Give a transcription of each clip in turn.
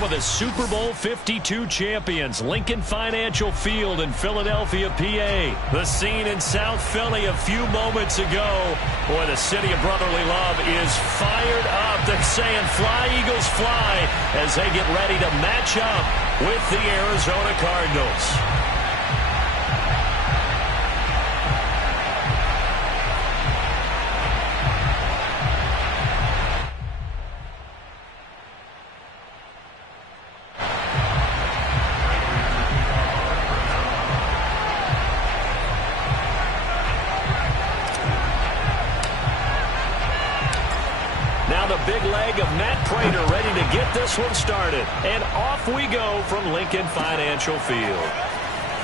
home of the Super Bowl 52 champions, Lincoln Financial Field in Philadelphia, PA. The scene in South Philly a few moments ago. Boy, the city of brotherly love is fired up. They're saying, "Fly, Eagles, fly," as they get ready to match up with the Arizona Cardinals. Big leg of Matt Pratt ready to get this one started. And off we go from Lincoln Financial Field.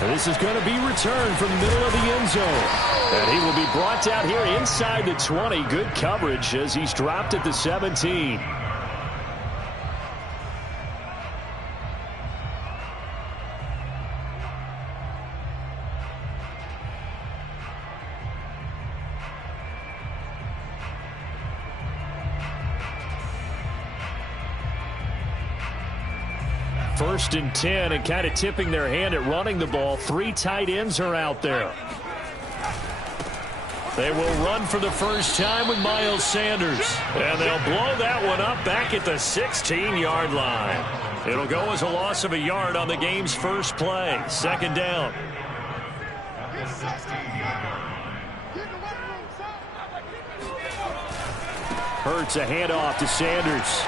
And this is going to be returned from the middle of the end zone. And he will be brought out here inside the 20. Good coverage as he's dropped at the 17. First and 10, and kind of tipping their hand at running the ball. 3 tight ends are out there. They will run for the first time with Miles Sanders. And they'll blow that one up back at the 16-yard line. It'll go as a loss of a yard on the game's first play. Second down. Hurts a handoff to Sanders.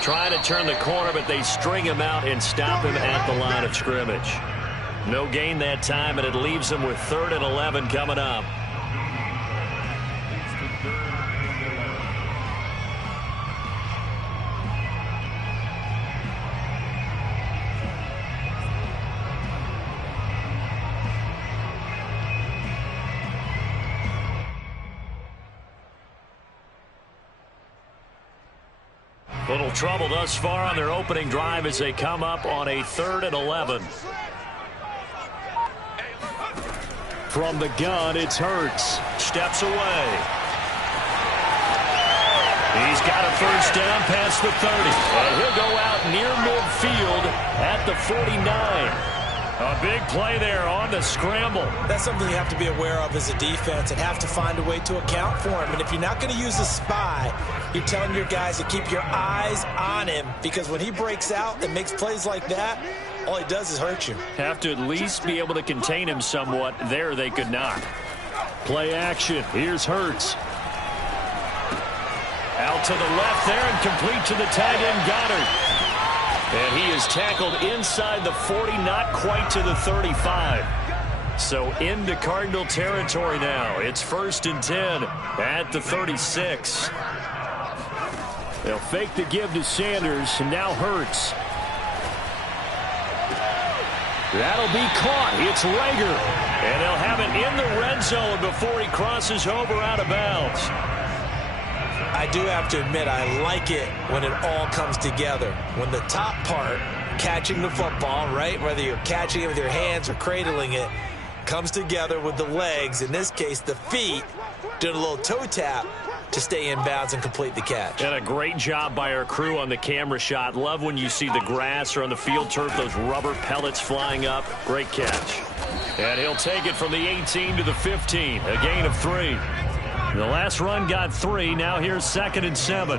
Trying to turn the corner, but they string him out and stop him at the line of scrimmage. No gain that time, and it leaves them with 3rd and 11 coming up. Little trouble thus far on their opening drive as they come up on a 3rd and 11. From the gun, it's Hurts. Steps away. He's got a first down past the 30. And he'll go out near midfield at the 49. A big play there on the scramble. That's something you have to be aware of as a defense and have to find a way to account for him. And if you're not going to use a spy, you're telling your guys to keep your eyes on him, because when he breaks out and makes plays like that, all he does is hurt you. Have to at least be able to contain him somewhat. There they could not. Play action. Here's Hurts. Out to the left there and complete to the tight end Goddard. And he is tackled inside the 40, not quite to the 35. So into Cardinal territory now. It's 1st and 10 at the 36. They'll fake the give to Sanders, and now Hurts. That'll be caught. It's Rager. And they'll have it in the red zone before he crosses over out of bounds. I do have to admit, I like it when it all comes together. When the top part, catching the football, right, whether you're catching it with your hands or cradling it, comes together with the legs, in this case the feet, doing a little toe tap to stay in bounds and complete the catch. And a great job by our crew on the camera shot. Love when you see the grass or on the field turf, those rubber pellets flying up. Great catch. And he'll take it from the 18 to the 15, a gain of 3. The last run got 3. Now here's 2nd and 7.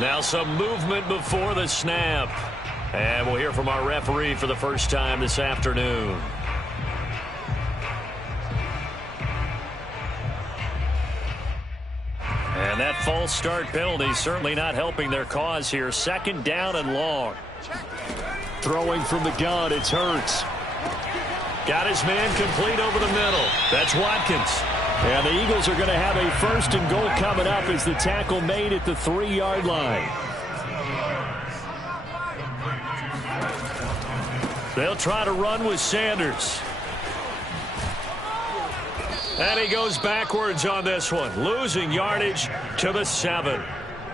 Now some movement before the snap. And we'll hear from our referee for the first time this afternoon. And that false start penalty certainly not helping their cause here. 2nd down and long. Throwing from the gun, it's Hurts. Got his man complete over the middle. That's Watkins. And the Eagles are going to have a 1st and goal coming up as the tackle made at the 3-yard line. They'll try to run with Sanders. And he goes backwards on this one, losing yardage to the 7.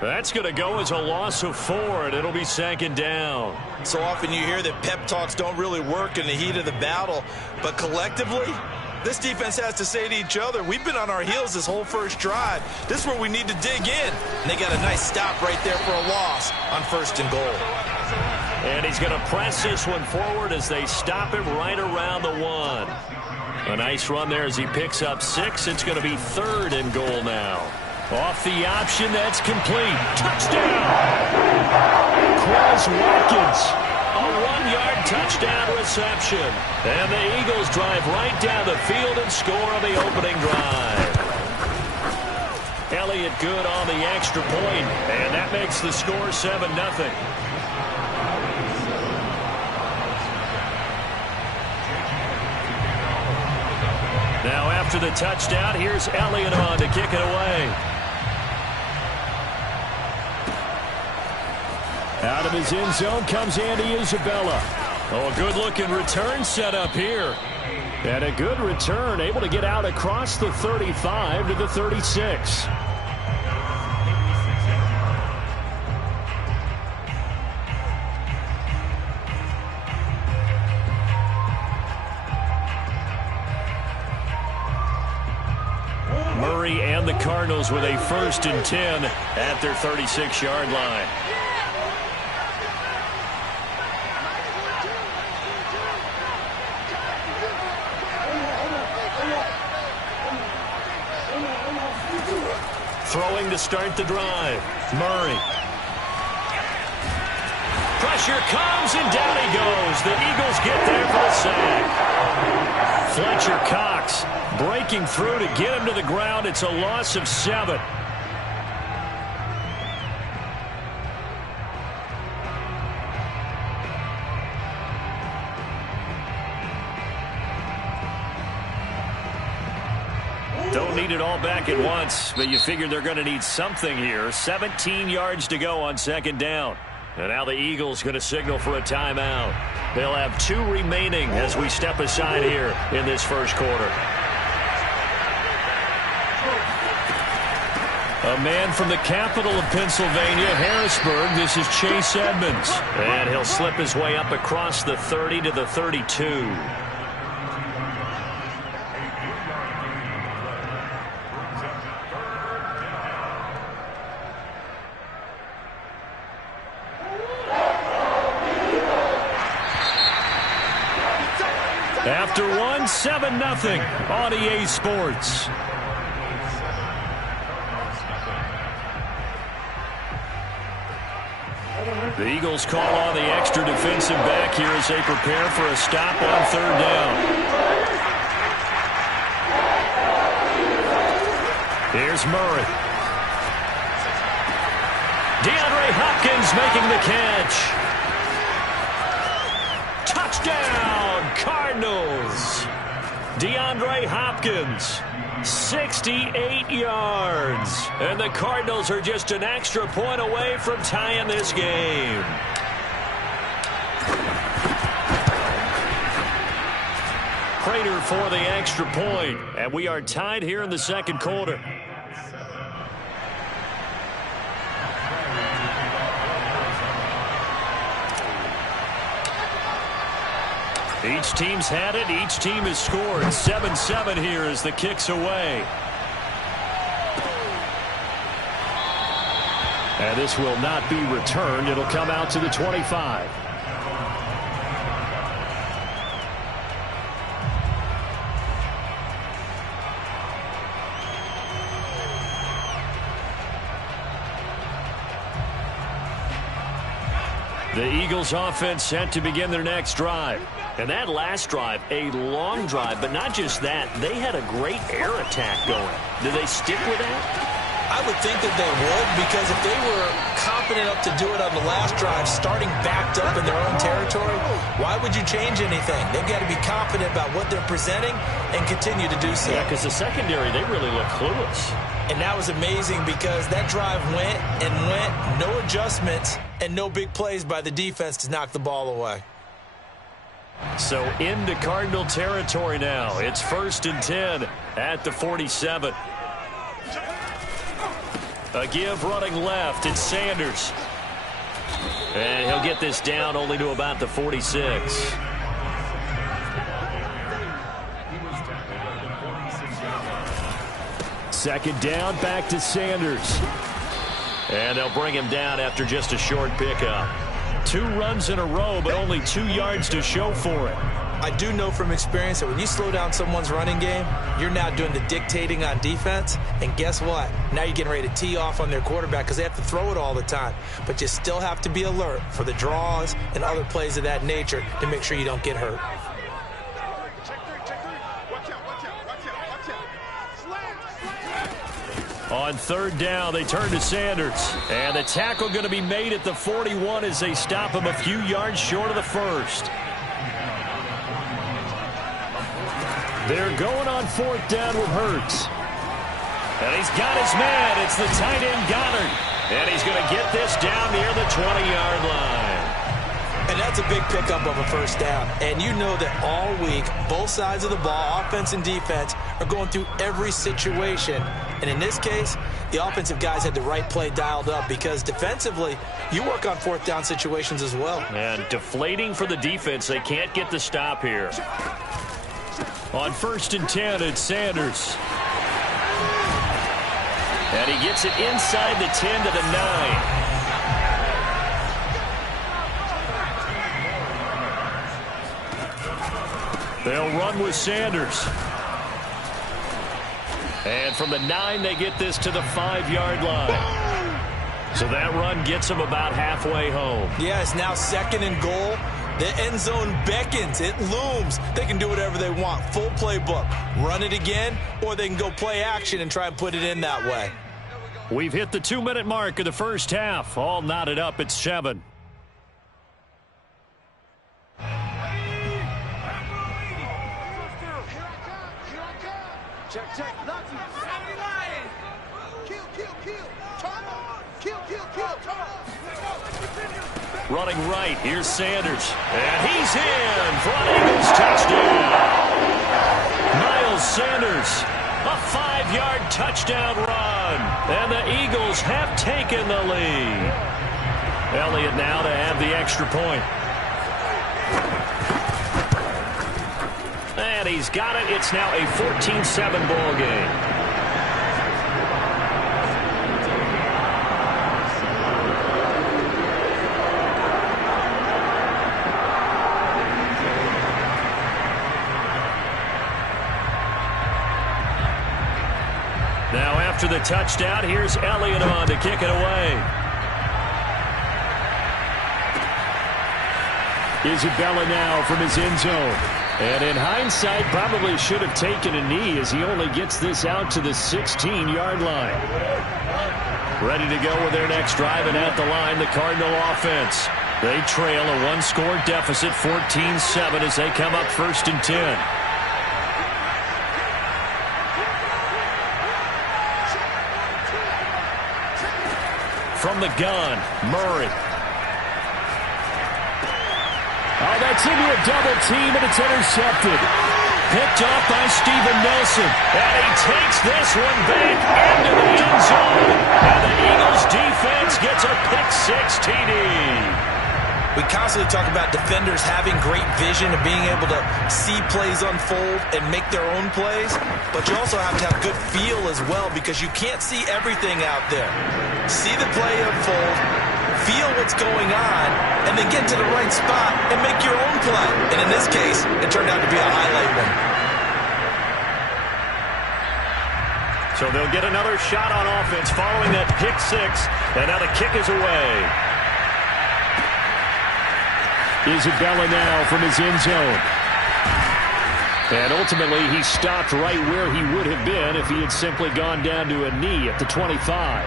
That's going to go as a loss of 4, and it'll be 2nd down. So often you hear that pep talks don't really work in the heat of the battle, but collectively, This defense has to say to each other, we've been on our heels this whole first drive. This is where we need to dig in. And they got a nice stop right there for a loss on 1st and goal. And he's going to press this one forward as they stop him right around the 1. A nice run there as he picks up 6. It's going to be 3rd and goal now. Off the option, that's complete. Touchdown! Quez Watkins. A 1-yard touchdown reception. And the Eagles drive right down the field and score on the opening drive. Elliott good on the extra point, and that makes the score 7-0. Now after the touchdown, here's Elliott on to kick it away. Out of his end zone comes Andy Isabella. Oh, good-looking return set up here. And a good return, able to get out across the 35 to the 36. Murray and the Cardinals with a 1st and 10 at their 36-yard line. Throwing to start the drive. Murray. Pressure comes, and down he goes. The Eagles get there for the sack. Fletcher Cox breaking through to get him to the ground. It's a loss of 7. Don't need it all back at once, but you figure they're going to need something here. 17 yards to go on 2nd down. And now the Eagles going to signal for a timeout. They'll have 2 remaining as we step aside here in this first quarter. A man from the capital of Pennsylvania, Harrisburg. This is Chase Edmonds. And he'll slip his way up across the 30 to the 32. After 1, 7-0 on EA Sports. The Eagles call on the extra defensive back here as they prepare for a stop on 3rd down. Here's Murray. DeAndre Hopkins making the catch. Touchdown, Cardinals. DeAndre Hopkins, 68 yards. And the Cardinals are just an extra point away from tying this game. Prater for the extra point. And we are tied here in the 2nd quarter. Each team's had it. Each team has scored. 7-7 here as the kick's away. And this will not be returned. It'll come out to the 25. The Eagles offense set to begin their next drive. And that last drive, a long drive, but not just that. They had a great air attack going. Do they stick with that? I would think that they would, because if they were confident enough to do it on the last drive, starting backed up in their own territory, why would you change anything? They've got to be confident about what they're presenting and continue to do so. Yeah, because the secondary, they really look clueless. And that was amazing because that drive went and went, no adjustments, and no big plays by the defense to knock the ball away. So into Cardinal territory now. It's 1st and 10 at the 47. A give running left. It's Sanders. And he'll get this down only to about the 46. Second down, back to Sanders. And they'll bring him down after just a short pickup. 2 runs in a row, but only 2 yards to show for it. I do know from experience that when you slow down someone's running game, you're now doing the dictating on defense. And guess what? Now you're getting ready to tee off on their quarterback because they have to throw it all the time. But you still have to be alert for the draws and other plays of that nature to make sure you don't get hurt. On third down, they turn to Sanders. And the tackle going to be made at the 41 as they stop him a few yards short of the first. They're going on fourth down with Hurts. And he's got his man. It's the tight end Goddard. And he's going to get this down near the 20-yard line. And that's a big pickup of a first down. And you know that all week, both sides of the ball, offense and defense, are going through every situation. And in this case, the offensive guys had the right play dialed up because defensively, you work on fourth down situations as well. And deflating for the defense. They can't get the stop here. On 1st and 10, it's Sanders. And he gets it inside the 10 to the 9. They'll run with Sanders. And from the 9, they get this to the 5-yard line. So that run gets them about halfway home. Yeah, it's now 2nd and goal. The end zone beckons. It looms. They can do whatever they want. Full playbook. Run it again, or they can go play action and try and put it in that way. We've hit the 2-minute mark of the first half. All knotted up at 7. Check. Running right, here's Sanders. And he's in for an Eagles touchdown. Miles Sanders, a 5-yard touchdown run. And the Eagles have taken the lead. Elliott now to have the extra point. And he's got it. It's now a 14-7 ball game. Now after the touchdown, here's Elliott on to kick it away. Isabella now from his end zone. And in hindsight, probably should have taken a knee as he only gets this out to the 16-yard line. Ready to go with their next drive, and at the line, the Cardinal offense. They trail a 1-score deficit, 14-7, as they come up 1st and 10. From the gun, Murray. Oh, that's into a double team, and it's intercepted. Picked off by Steven Nelson. And he takes this one back into the end zone. And the Eagles defense gets a pick-6 TD. We constantly talk about defenders having great vision and being able to see plays unfold and make their own plays. But you also have to have good feel as well because you can't see everything out there. See the play unfold, feel what's going on, and then get to the right spot and make your own play. And in this case, it turned out to be a highlight one. So they'll get another shot on offense following that pick-6, and now the kick is away. Isabella now from his end zone. And ultimately, he stopped right where he would have been if he had simply gone down to a knee at the 25.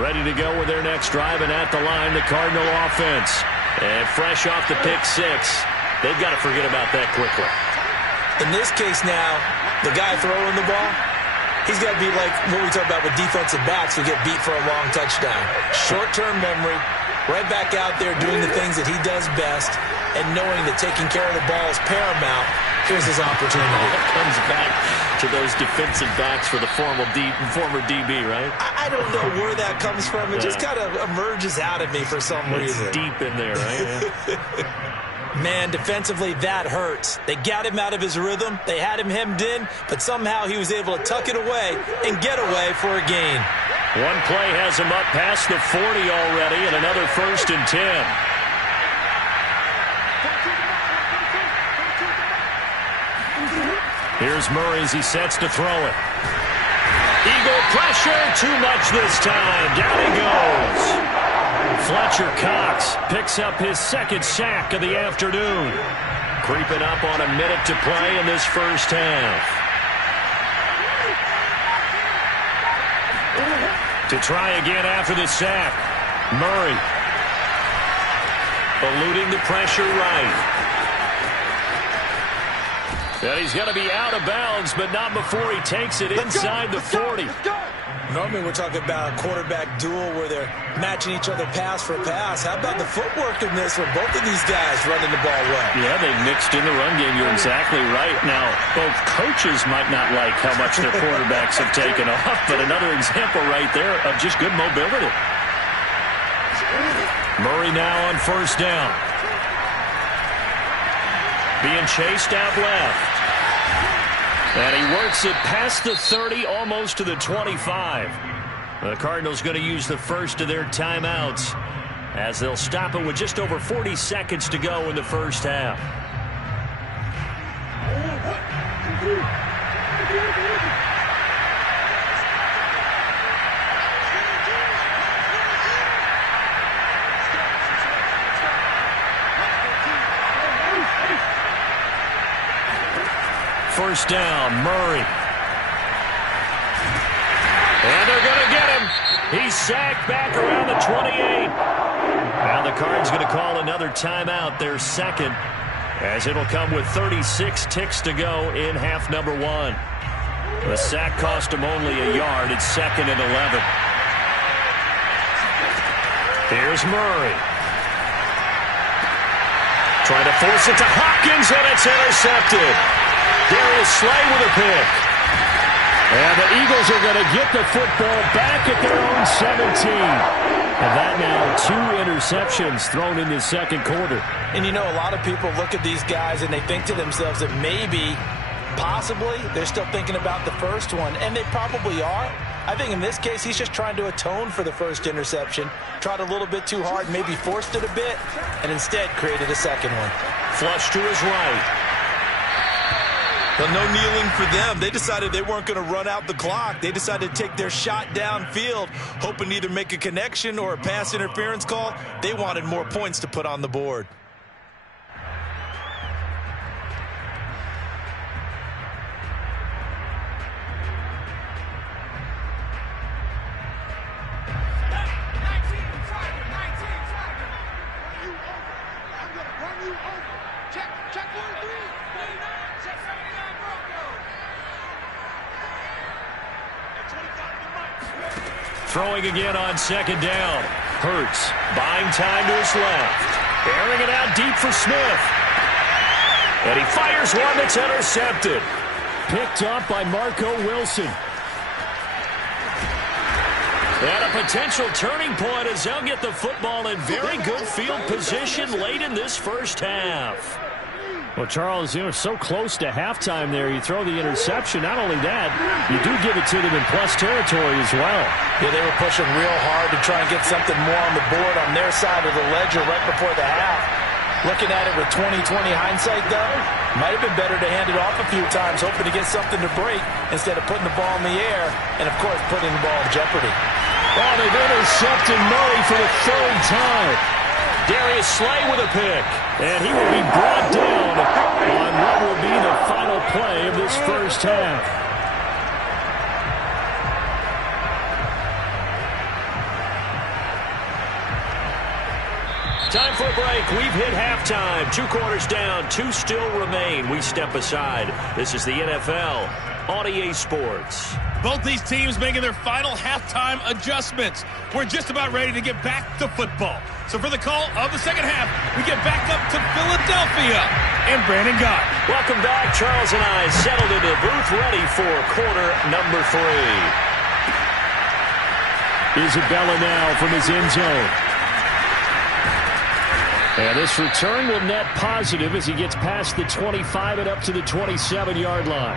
Ready to go with their next drive, and at the line, the Cardinal offense. And fresh off the pick-6, they've got to forget about that quickly. In this case now, the guy throwing the ball, he's got to be like what we talk about with defensive backs who get beat for a long touchdown. Short-term memory, right back out there doing the things that he does best, and knowing that taking care of the ball is paramount. Here's his opportunity. It comes back to those defensive backs for the former DB, right? I don't know where that comes from. It just kind of emerges out of me for some reason. It's deep in there, right? Yeah. Man, defensively, that hurts. They got him out of his rhythm. They had him hemmed in, but somehow he was able to tuck it away and get away for a gain. One play has him up past the 40 already, and another 1st and 10. Here's Murray as he sets to throw it. Eagle pressure, too much this time. Down he goes. Fletcher Cox picks up his 2nd sack of the afternoon. Creeping up on a minute to play in this first half. To try again after the sack. Murray. Eluding the pressure right. And he's going to be out of bounds, but not before he takes it inside the 40. Normally we're talking about a quarterback duel where they're matching each other pass for pass. How about the footwork in this with both of these guys running the ball well? Yeah, they mixed in the run game. You're exactly right. Now, both coaches might not like how much their quarterbacks have taken off, but another example right there of just good mobility. Murray now on 1st down. Being chased out left. And he works it past the 30, almost to the 25. The Cardinals going to use the first of their timeouts as they'll stop it with just over 40 seconds to go in the first half. First down, Murray. And they're going to get him. He's sacked back around the 28. Now the Cards going to call another timeout, their 2nd, as it'll come with 36 ticks to go in half number 1. The sack cost him only a yard. It's 2nd and 11. Here's Murray. Trying to force it to Hopkins, and it's intercepted. Darius Slay with a pick. And the Eagles are going to get the football back at their own 17. And that now 2 interceptions thrown in the 2nd quarter. And you know, a lot of people look at these guys and they think to themselves that maybe, possibly, they're still thinking about the first one. And they probably are. I think in this case, he's just trying to atone for the first interception. Tried a little bit too hard, maybe forced it a bit, and instead created a 2nd one. Flush to his right. Well, no kneeling for them. They decided they weren't going to run out the clock. They decided to take their shot downfield, hoping to either make a connection or a pass interference call. They wanted more points to put on the board. Throwing again on 2nd down. Hurts buying time to his left. Airing it out deep for Smith. And he fires one that's intercepted. Picked off by Marco Wilson. And a potential turning point as they'll get the football in very good field position late in this first half. Well, Charles, you know, so close to halftime there. You throw the interception. Not only that, you do give it to them in plus territory as well. Yeah, they were pushing real hard to try and get something more on the board on their side of the ledger right before the half. Looking at it with 20/20 hindsight, though, might have been better to hand it off a few times, hoping to get something to break instead of putting the ball in the air and, of course, putting the ball in jeopardy. Oh, they've intercepted Murray for the 3rd time. Darius Slay with a pick. And he will be brought down on what will be the final play of this first half. Time for a break. We've hit halftime. 2 quarters down. 2 still remain. We step aside. This is the NFL on EA Sports. Both these teams making their final halftime adjustments. We're just about ready to get back to football. So for the call of the second half, we get back up to Philadelphia and Brandon Gott. Welcome back. Charles and I settled into the booth, ready for quarter number 3. Isabella now from his end zone. And this return will net positive as he gets past the 25 and up to the 27-yard line.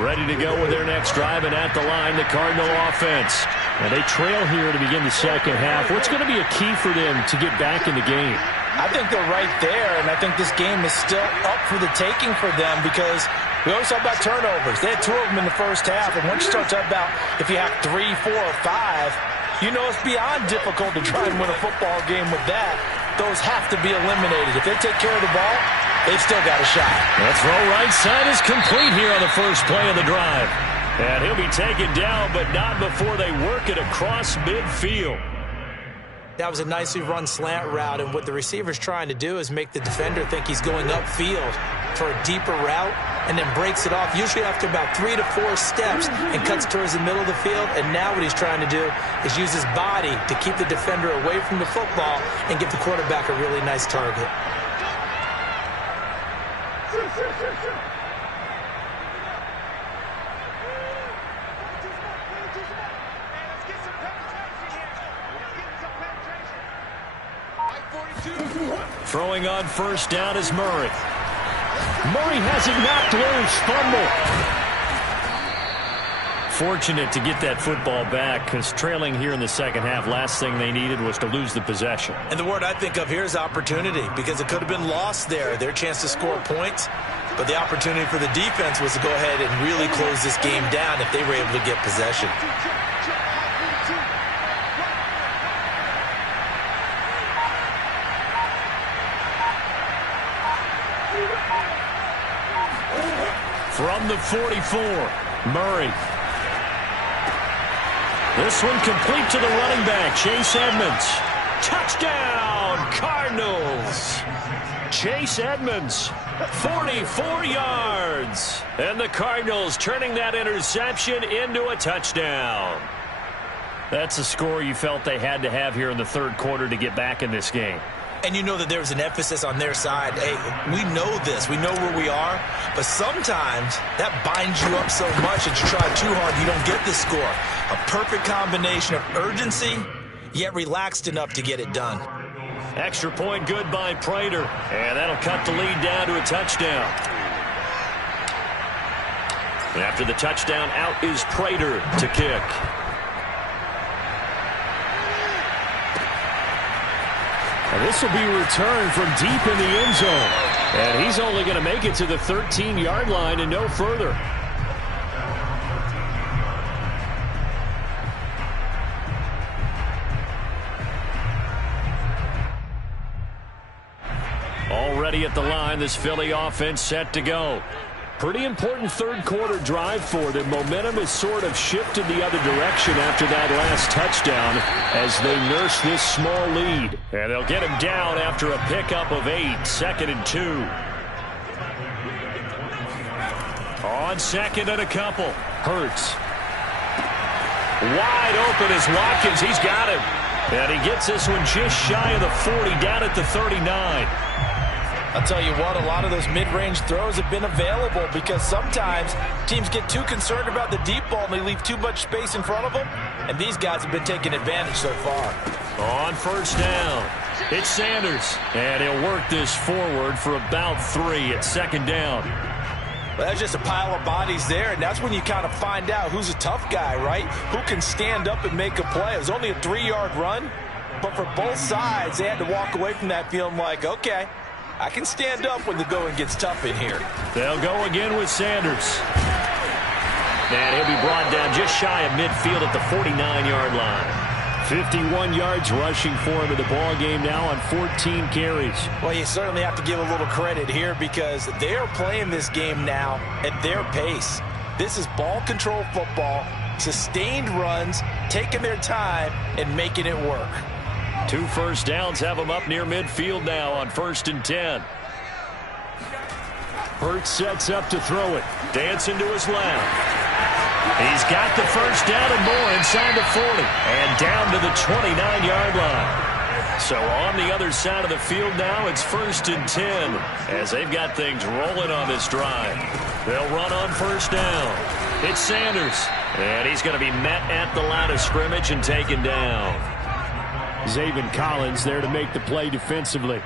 Ready to go with their next drive, and at the line, the Cardinal offense. And they trail here to begin the second half. What's going to be a key for them to get back in the game? I think they're right there, and I think this game is still up for the taking for them because we always talk about turnovers. They had 2 of them in the first half, and once you start talking about if you have 3, 4, or 5, you know it's beyond difficult to try and win a football game with that. Those have to be eliminated. If they take care of the ball, they've still got a shot. The throw right side is complete here on the first play of the drive. And he'll be taken down, but not before they work it across midfield. That was a nicely run slant route, and what the receiver's trying to do is make the defender think he's going upfield for a deeper route and then breaks it off, usually after about 3 to 4 steps, and cuts towards the middle of the field. And now what he's trying to do is use his body to keep the defender away from the football and give the quarterback a really nice target. Throwing on first down is Murray. Murray has it knocked loose. Fumble. Fortunate to get that football back because trailing here in the second half, last thing they needed was to lose the possession. And the word I think of here is opportunity, because it could have been lost there, their chance to score points. But the opportunity for the defense was to go ahead and really close this game down if they were able to get possession. From the 44, Murray. This one complete to the running back, Chase Edmonds. Touchdown, Cardinals. Chase Edmonds, 44 yards. And the Cardinals turning that interception into a touchdown. That's a score you felt they had to have here in the third quarter to get back in this game. And you know that there was an emphasis on their side. Hey, we know this. We know where we are. But sometimes that binds you up so much that you try too hard, you don't get the score. A perfect combination of urgency, yet relaxed enough to get it done. Extra point good by Prater. And that'll cut the lead down to a touchdown. And after the touchdown, out is Prater to kick. And this will be returned from deep in the end zone. And he's only going to make it to the 13-yard line and no further. Already at the line, this Philly offense set to go. Pretty important third quarter drive for them. Momentum has sort of shifted the other direction after that last touchdown as they nurse this small lead. And they'll get him down after a pickup of 8, 2nd and 2. On 2nd and a couple, Hurts. Wide open is Watkins. He's got him. And he gets this one just shy of the 40, down at the 39. I'll tell you what, a lot of those mid-range throws have been available because sometimes teams get too concerned about the deep ball and they leave too much space in front of them, and these guys have been taking advantage so far. On first down, it's Sanders, and he'll work this forward for about 3 at 2nd down. Well, that's just a pile of bodies there, and that's when you kind of find out who's a tough guy, right? Who can stand up and make a play. It was only a 3-yard run, but for both sides, they had to walk away from that feeling like, okay, I can stand up when the going gets tough in here. They'll go again with Sanders. And he'll be brought down just shy of midfield at the 49-yard line. 51 yards rushing for him in the ball game now on 14 carries. Well, you certainly have to give a little credit here because they are playing this game now at their pace. This is ball control football, sustained runs, taking their time, and making it work. 2 first downs have him up near midfield now on 1st and 10. Hurts sets up to throw it. Dancing to his left. He's got the first down and more inside the 40. And down to the 29-yard line. So on the other side of the field now, it's 1st and 10 as they've got things rolling on this drive. They'll run on first down. It's Sanders. And he's going to be met at the line of scrimmage and taken down. Zaven Collins there to make the play defensively.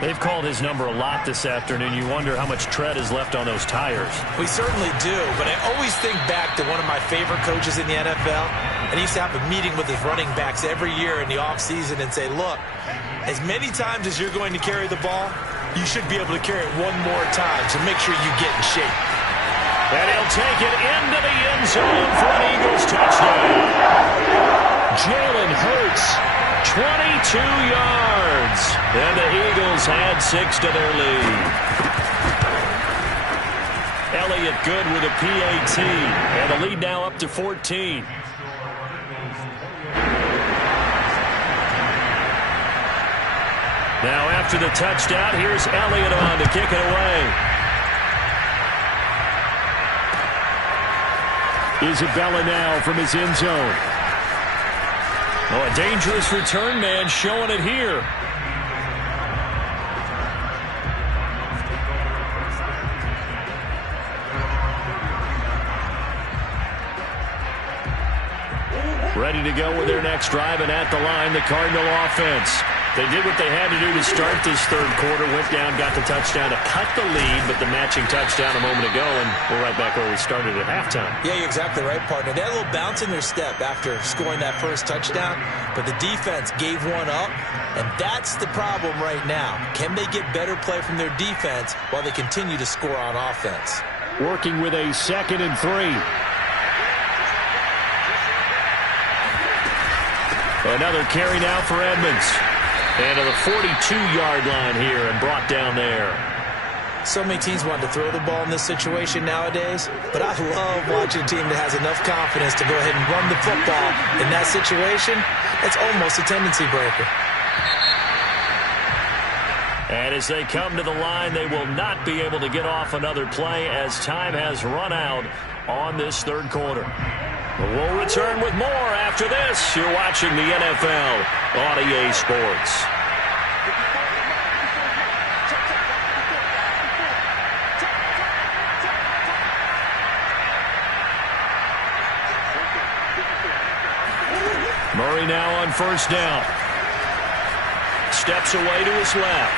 They've called his number a lot this afternoon. You wonder how much tread is left on those tires. We certainly do, but I always think back to one of my favorite coaches in the NFL, and he used to have a meeting with his running backs every year in the offseason and say, look, as many times as you're going to carry the ball, you should be able to carry it one more time, so make sure you get in shape. And he'll take it into the end zone for an Eagles touchdown. Jalen Hurts, 22 yards. And the Eagles add 6 to their lead. Elliott good with a PAT. And the lead now up to 14. Now after the touchdown, here's Elliott on to kick it away. Isabella now from his end zone. Oh, a dangerous return man showing it here. Ready to go with their next drive, and at the line, the Cardinal offense. They did what they had to do to start this third quarter, went down, got the touchdown to cut the lead, but the matching touchdown a moment ago, and we're right back where we started at halftime. Yeah, you're exactly right, partner. They had a little bounce in their step after scoring that first touchdown, but the defense gave one up, and that's the problem right now. Can they get better play from their defense while they continue to score on offense? Working with a 2nd and 3. Another carry now for Edmonds. And to the 42-yard line here and brought down there. So many teams want to throw the ball in this situation nowadays, but I love watching a team that has enough confidence to go ahead and run the football in that situation. It's almost a tendency breaker. And as they come to the line, they will not be able to get off another play as time has run out on this third quarter. We'll return with more after this. You're watching the NFL on EA Sports. Murray now on first down. Steps away to his left.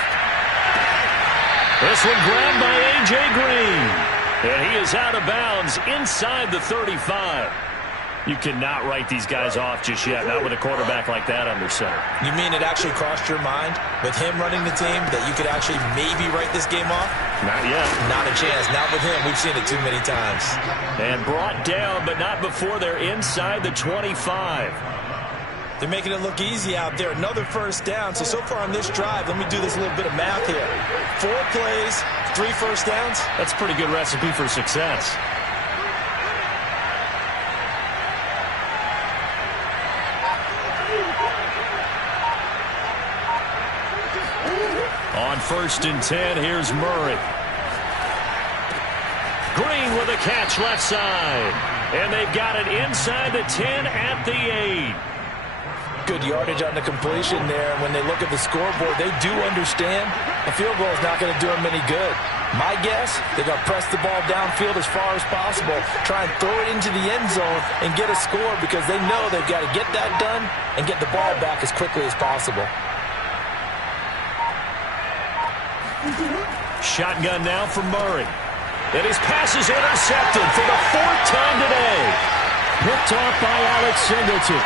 This one grabbed by A.J. Green. And he is out of bounds inside the 35. You cannot write these guys off just yet, not with a quarterback like that under center. You mean it actually crossed your mind with him running the team that you could actually maybe write this game off? Not yet. Not a chance. Not with him. We've seen it too many times. And brought down, but not before they're inside the 25. They're making it look easy out there. Another first down. So far on this drive, let me do this little bit of math here. 4 plays, 3 first downs. That's a pretty good recipe for success. On 1st and 10, here's Murray. Green with a catch left side. And they've got it inside the 10 at the 8. Good yardage on the completion there. And when they look at the scoreboard, they do understand a field goal is not going to do them any good. My guess, they're going to press the ball downfield as far as possible, try and throw it into the end zone and get a score because they know they've got to get that done and get the ball back as quickly as possible. Shotgun now for Murray. And his pass is intercepted for the 4th time today. Picked off by Alex Singleton.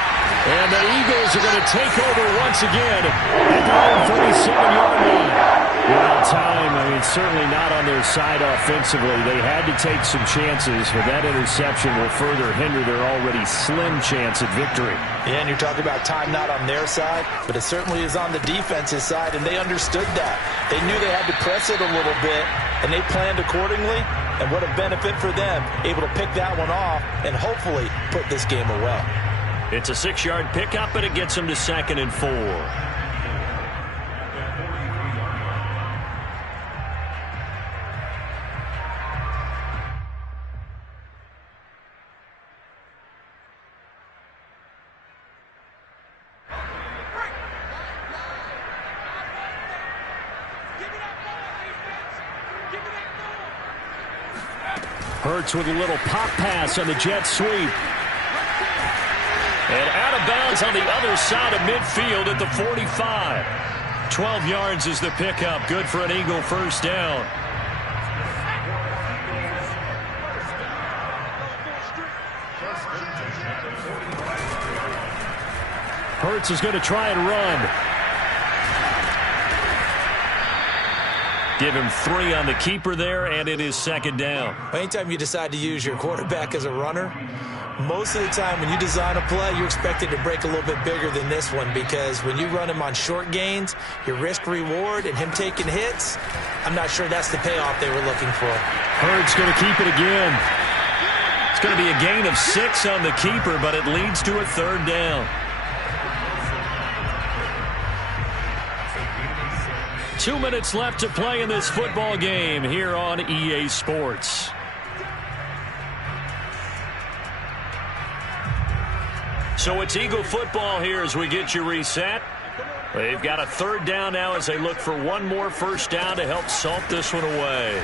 And the Eagles are going to take over once again at their own 47-yard line. Well, time, I mean, certainly not on their side offensively. They had to take some chances, but that interception will further hinder their already slim chance at victory. Yeah, and you're talking about time not on their side, but it certainly is on the defense's side, and they understood that. They knew they had to press it a little bit, and they planned accordingly, and what a benefit for them, able to pick that one off and hopefully put this game away. It's a 6-yard pickup, and it gets them to 2nd and 4. Hurts with a little pop pass on the jet sweep. And out of bounds on the other side of midfield at the 45. 12 yards is the pickup. Good for an Eagle first down. Hurts is going to try and run. Give him 3 on the keeper there, and it is second down. Anytime you decide to use your quarterback as a runner, most of the time when you design a play, you're expected to break a little bit bigger than this one, because when you run him on short gains, your risk-reward and him taking hits, I'm not sure that's the payoff they were looking for. Hurts going to keep it again. It's going to be a gain of 6 on the keeper, but it leads to a third down. 2 minutes left to play in this football game here on EA Sports. So it's Eagle football here as we get you reset. They've got a third down now as they look for one more first down to help salt this one away.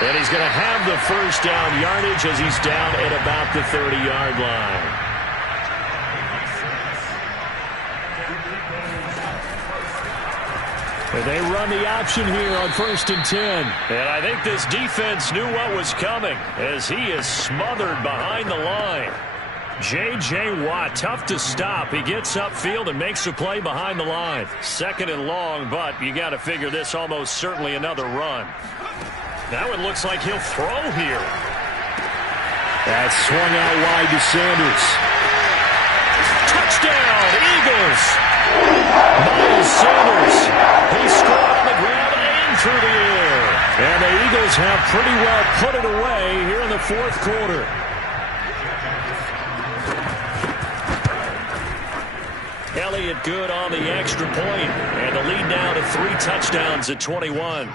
And he's going to have the first down yardage as he's down at about the 30-yard line. And they run the option here on 1st and 10. And I think this defense knew what was coming as he is smothered behind the line. J.J. Watt, tough to stop. He gets upfield and makes a play behind the line. 2nd and long, but you got to figure this almost certainly another run. Now it looks like he'll throw here. That's swung out wide to Sanders. Touchdown, Eagles! Miles Sanders. He scored on the ground and through the air. And the Eagles have pretty well put it away here in the 4th quarter. Elliott good on the extra point, and the lead now to 3 touchdowns at 21.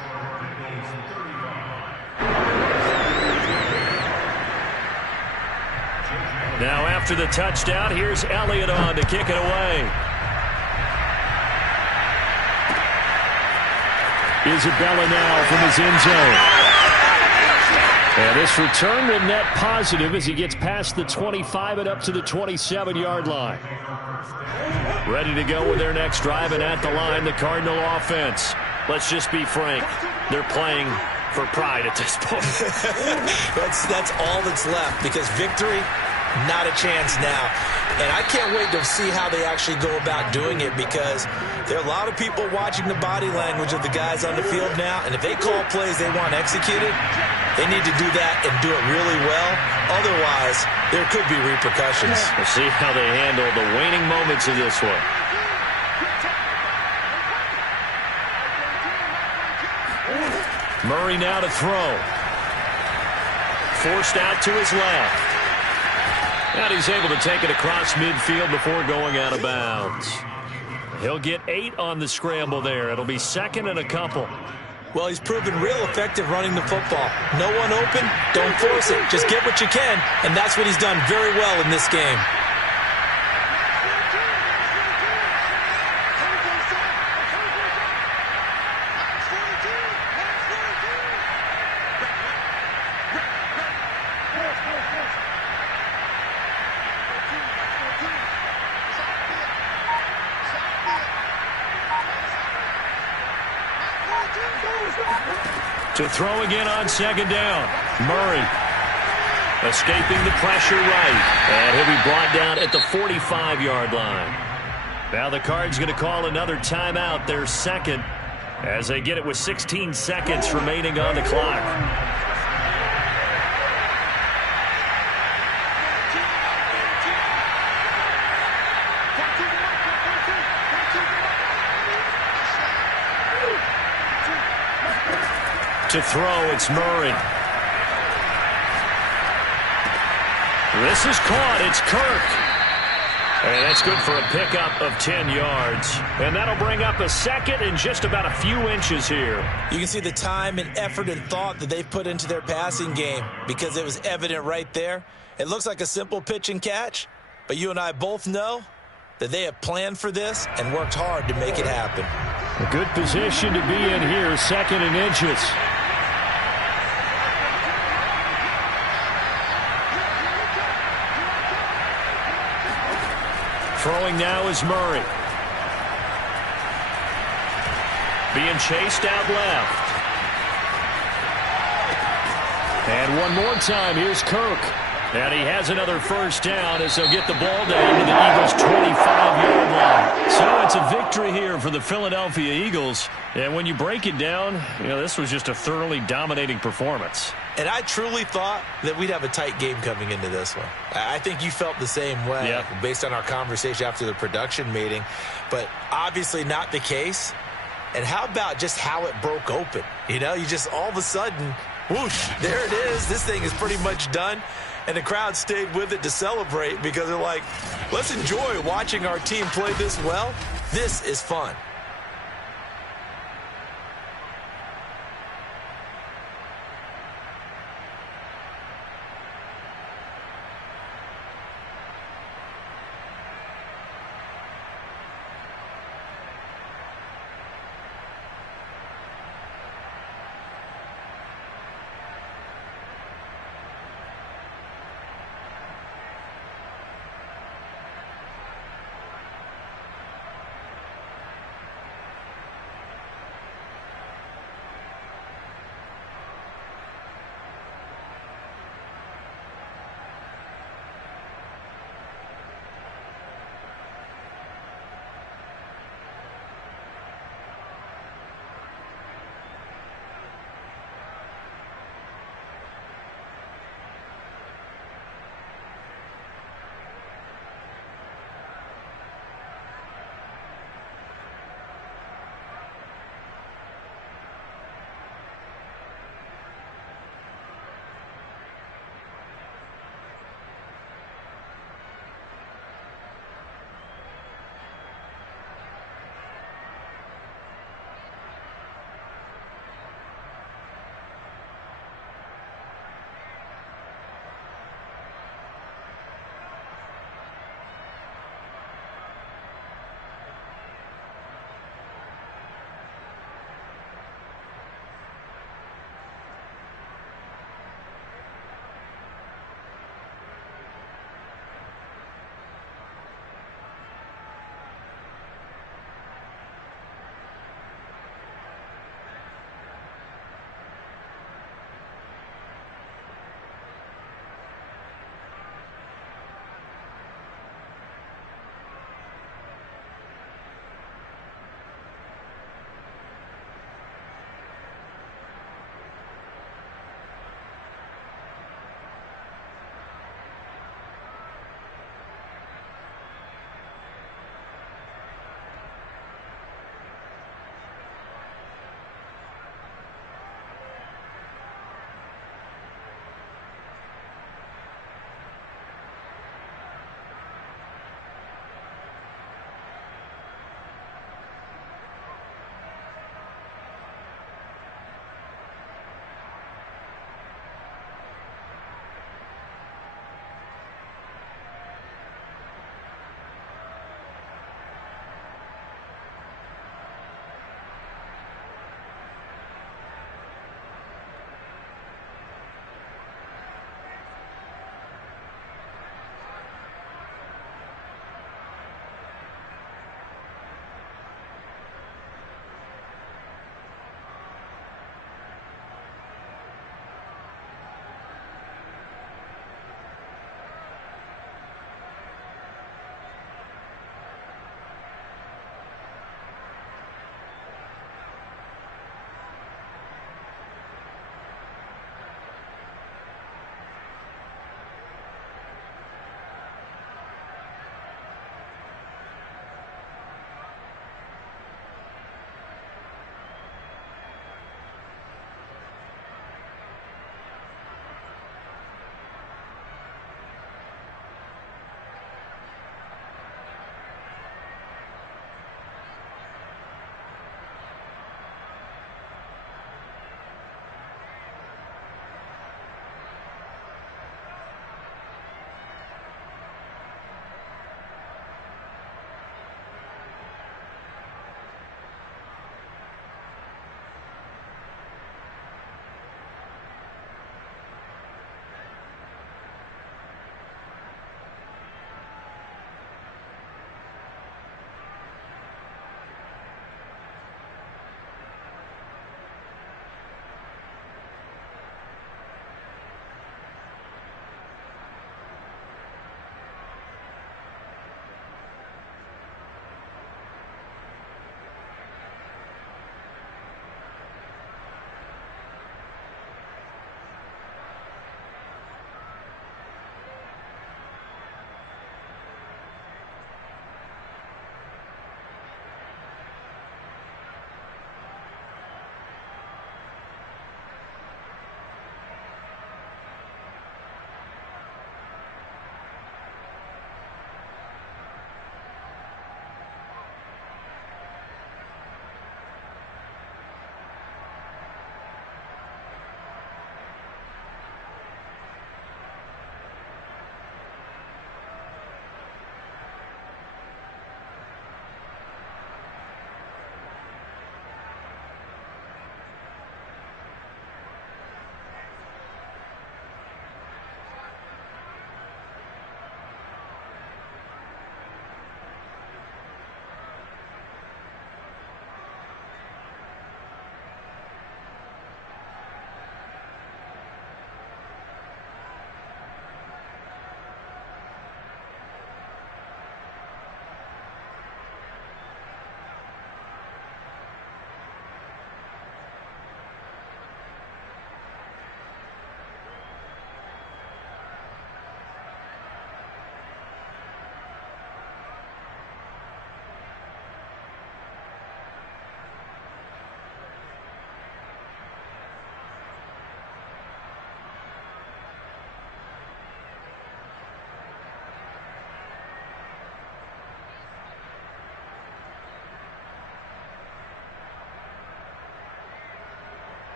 Now after the touchdown, here's Elliott on to kick it away. Isabella now from his end zone. And this return will net positive as he gets past the 25 and up to the 27-yard line. Ready to go with their next drive, and at the line, the Cardinal offense. Let's just be frank. They're playing for pride at this point. That's all that's left, because victory, not a chance now. And I can't wait to see how they actually go about doing it, because there are a lot of people watching the body language of the guys on the field now, and if they call plays they want executed, they need to do that and do it really well. Otherwise, there could be repercussions. We'll see how they handle the waning moments of this one. Murray now to throw. Forced out to his left. And he's able to take it across midfield before going out of bounds. He'll get 8 on the scramble there. It'll be 2nd and a couple. Well, he's proven real effective running the football. No one open, don't force it. Just get what you can, and that's what he's done very well in this game. To throw again on 2nd down. Murray escaping the pressure right. And he'll be brought down at the 45-yard line. Now the Cards going to call another timeout, their 2nd, as they get it with 16 seconds remaining on the clock. To throw, it's Murray. This is caught. It's Kirk. And that's good for a pickup of 10 yards. And that'll bring up a 2nd and just about a few inches here. You can see the time and effort and thought that they've put into their passing game, because it was evident right there. It looks like a simple pitch and catch, but you and I both know that they have planned for this and worked hard to make it happen. A good position to be in here, 2nd and inches. Throwing now is Murray. Being chased out left. And one more time, here's Kirk. And he has another first down as they'll get the ball down to the Eagles' 25-yard line. So it's a victory here for the Philadelphia Eagles. And when you break it down, this was just a thoroughly dominating performance. And I truly thought that we'd have a tight game coming into this one. I think you felt the same way based on our conversation after the production meeting. But obviously not the case. And how about just how it broke open? You just all of a sudden, whoosh, there it is. This thing is pretty much done. And the crowd stayed with it to celebrate because they're like, let's enjoy watching our team play this well. This is fun.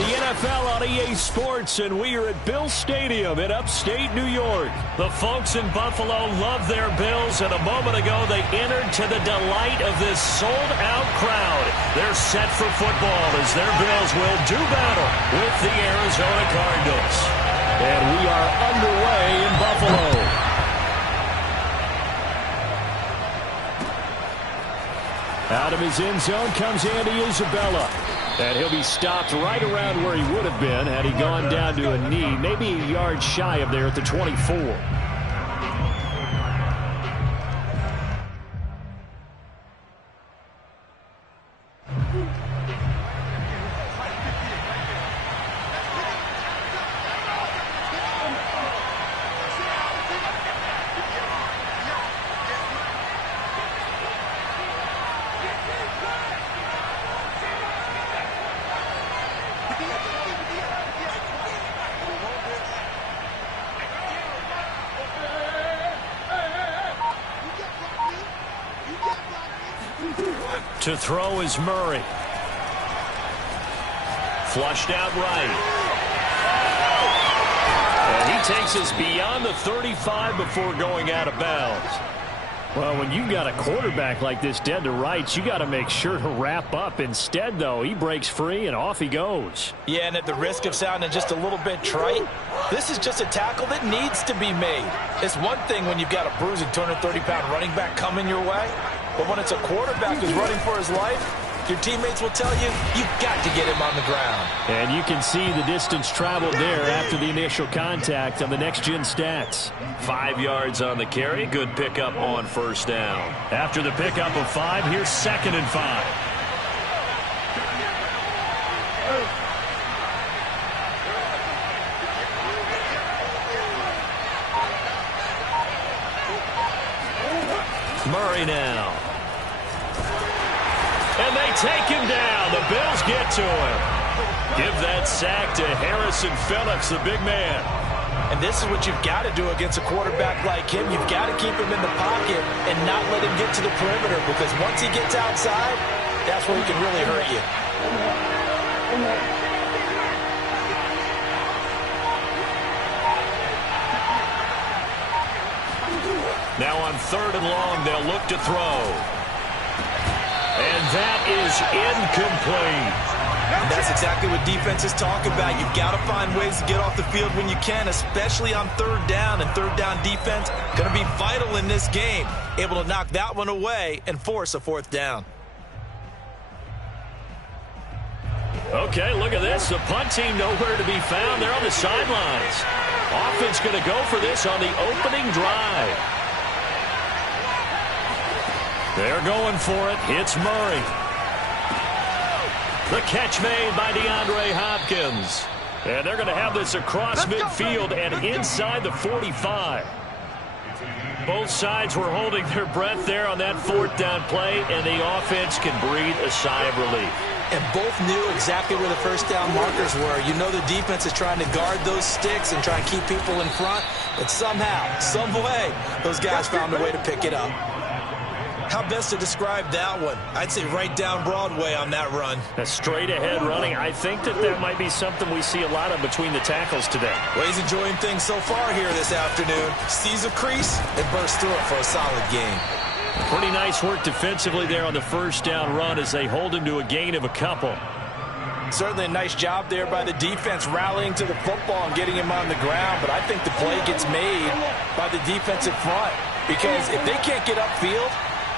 the NFL on EA Sports, and we are at Bill Stadium in upstate New York. The folks in Buffalo love their Bills, and a moment ago they entered to the delight of this sold-out crowd. They're set for football as their Bills will do battle with the Arizona Cardinals. And we are underway in Buffalo. Out of his end zone comes Andy Isabella. And he'll be stopped right around where he would have been had he gone down to a knee, maybe a yard shy of there at the 24. To throw is Murray. Flushed out right. And he takes us beyond the 35 before going out of bounds. Well, when you've got a quarterback like this dead to rights, you got to make sure to wrap up. Instead, though, he breaks free and off he goes. Yeah, and at the risk of sounding just a little bit trite, this is just a tackle that needs to be made. It's one thing when you've got a bruising 230-pound running back coming your way, but when it's a quarterback who's running for his life, your teammates will tell you, you've got to get him on the ground. And you can see the distance traveled there after the initial contact on the next-gen stats. 5 yards on the carry. Good pickup on first down. After the pickup of 5, here's 2nd and 5. Murray now. And they take him down. The Bills get to him. Give that sack to Harrison Phillips, the big man. And this is what you've got to do against a quarterback like him. You've got to keep him in the pocket and not let him get to the perimeter, because once he gets outside, that's where he can really hurt you. Now on 3rd and long, they'll look to throw. And that is incomplete. That's exactly what defenses talk about. You've got to find ways to get off the field when you can, especially on 3rd down. And 3rd down defense going to be vital in this game. Able to knock that one away and force a 4th down. Okay, look at this. The punt team nowhere to be found. They're on the sidelines. Offense going to go for this on the opening drive. They're going for it. It's Murray. The catch made by DeAndre Hopkins. And they're going to have this across midfield and inside the 45. Both sides were holding their breath there on that 4th down play, and the offense can breathe a sigh of relief. And both knew exactly where the first down markers were. You know the defense is trying to guard those sticks and try and keep people in front, but somehow, some way, those guys found a way to pick it up. How best to describe that one? I'd say right down Broadway on that run. A straight-ahead running. I think that might be something we see a lot of between the tackles today. Well, he's enjoying things so far here this afternoon. Sees a crease and bursts through it for a solid game. Pretty nice work defensively there on the first down run as they hold him to a gain of a couple. Certainly a nice job there by the defense rallying to the football and getting him on the ground, but I think the play gets made by the defensive front, because if they can't get upfield,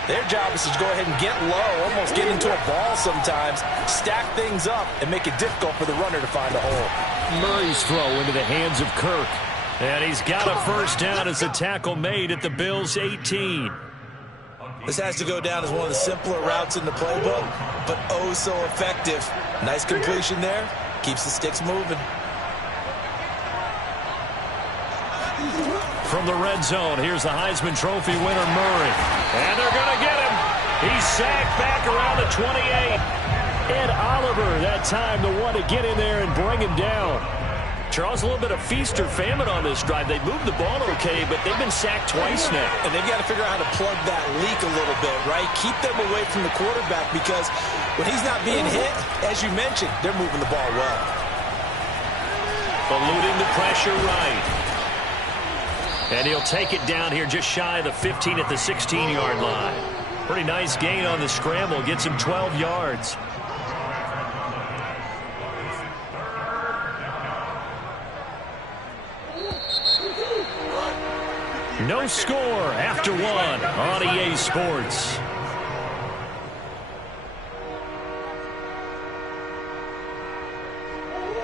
their job is to go ahead and get low, almost get into a ball sometimes, stack things up, and make it difficult for the runner to find a hole. Murray's throw into the hands of Kirk. And he's got a first down as the tackle made at the Bills' 18. This has to go down as one of the simpler routes in the playbook, but oh so effective. Nice completion there. Keeps the sticks moving. From the red zone, here's the Heisman Trophy winner, Murray. And they're going to get him. He's sacked back around the 28. Ed Oliver, that time, the one to get in there and bring him down. Charles, a little bit of feast or famine on this drive. They moved the ball okay, but they've been sacked twice now. And they've got to figure out how to plug that leak a little bit, right? Keep them away from the quarterback, because when he's not being hit, as you mentioned, they're moving the ball well. eluding the pressure right. And he'll take it down here just shy of the 15 at the 16-yard line. Pretty nice gain on the scramble. Gets him 12 yards. No score after one on EA Sports.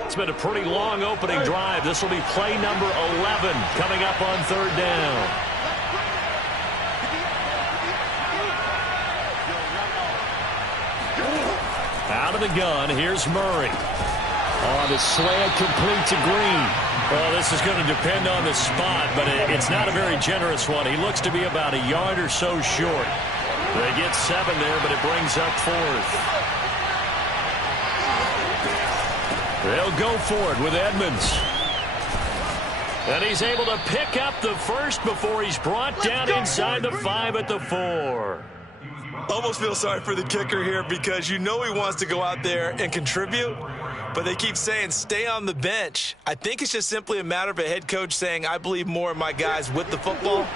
It's been a pretty long opening drive. This will be play number 11 coming up on third down. Out of the gun, here's Murray. On the slant, complete to Green. Well, this is going to depend on the spot, but it's not a very generous one. He looks to be about a yard or so short. They get 7 there, but it brings up 4th. They'll go for it with Edmonds. And he's able to pick up the first before he's brought down inside the 5 at the 4. Almost feel sorry for the kicker here because you know he wants to go out there and contribute, but they keep saying stay on the bench. I think it's just simply a matter of a head coach saying I believe more in my guys with the football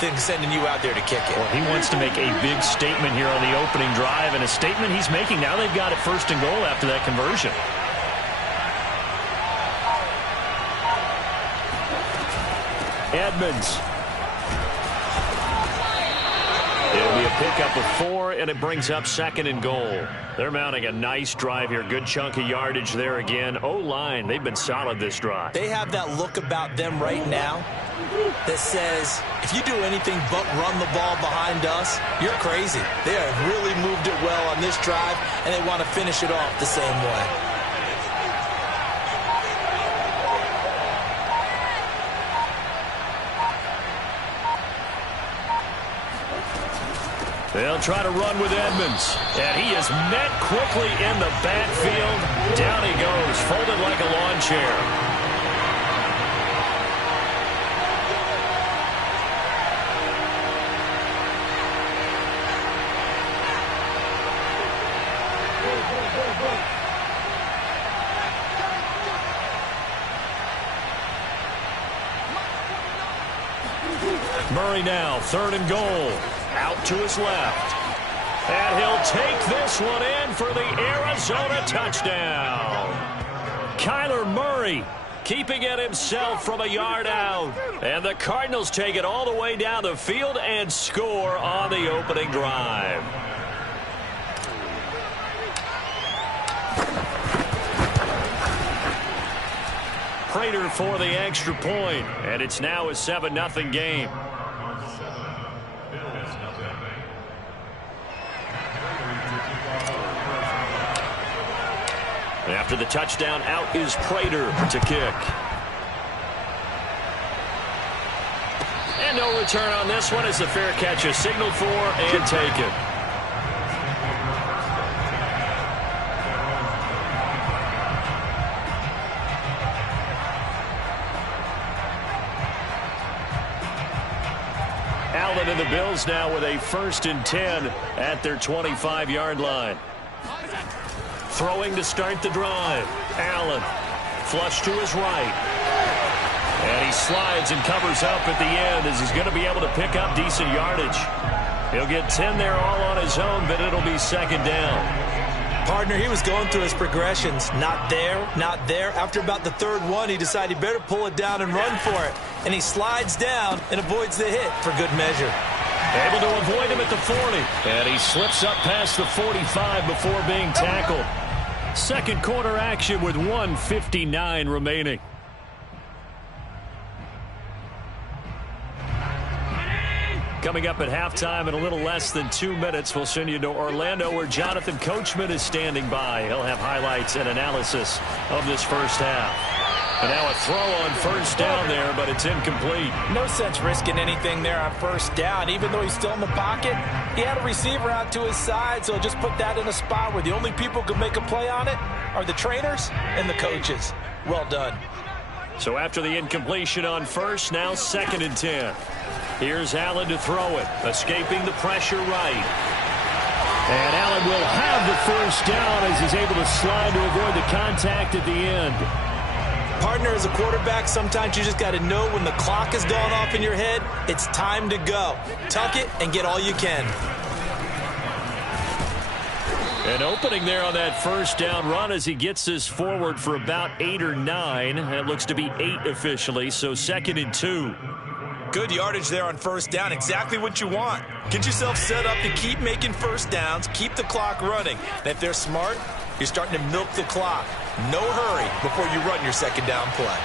than sending you out there to kick it. Well, he wants to make a big statement here on the opening drive, and a statement he's making now. They've got it 1st and goal after that conversion. Edmonds. It'll be a pickup of 4, and it brings up 2nd and goal. They're mounting a nice drive here. Good chunk of yardage there again. O-line, they've been solid this drive. They have that look about them right now that says, if you do anything but run the ball behind us, you're crazy. They have really moved it well on this drive, and they want to finish it off the same way. They'll try to run with Edmonds. And he is met quickly in the backfield. Down he goes, folded like a lawn chair. Murray now, 3rd and goal. Out to his left. And he'll take this one in for the Arizona touchdown. Kyler Murray keeping it himself from a yard out. And the Cardinals take it all the way down the field and score on the opening drive. Prater for the extra point, and it's now a 7-0 game. After the touchdown, out is Prater to kick. And no return on this one as the fair catch is signaled for and taken. Allen and the Bills now with a 1st and 10 at their 25-yard line. Throwing to start the drive. Allen, flush to his right. And he slides and covers up at the end as he's going to be able to pick up decent yardage. He'll get 10 there all on his own, but it'll be 2nd down. Partner, he was going through his progressions. Not there, not there. After about the 3rd one, he decided he better pull it down and run for it. And he slides down and avoids the hit for good measure. Able to avoid him at the 40. And he slips up past the 45 before being tackled. 2nd quarter action with 1:59 remaining. Coming up at halftime in a little less than 2 minutes, we'll send you to Orlando where Jonathan Coachman is standing by. He'll have highlights and analysis of this first half. And now a throw on 1st down there, but it's incomplete. No sense risking anything there on 1st down. Even though he's still in the pocket, he had a receiver out to his side, so just put that in a spot where the only people who can make a play on it are the trainers and the coaches. Well done. So after the incompletion on 1st, now 2nd and 10. Here's Allen to throw it, escaping the pressure right. And Allen will have the 1st down as he's able to slide to avoid the contact at the end. Partner, as a quarterback, sometimes you just got to know when the clock has gone off in your head, it's time to go. Tuck it and get all you can. An opening there on that first down run as he gets this forward for about 8 or 9. It looks to be 8 officially, so 2nd and 2. Good yardage there on first down. Exactly what you want. Get yourself set up to keep making first downs, keep the clock running. And if they're smart, you're starting to milk the clock. No hurry before you run your second down play.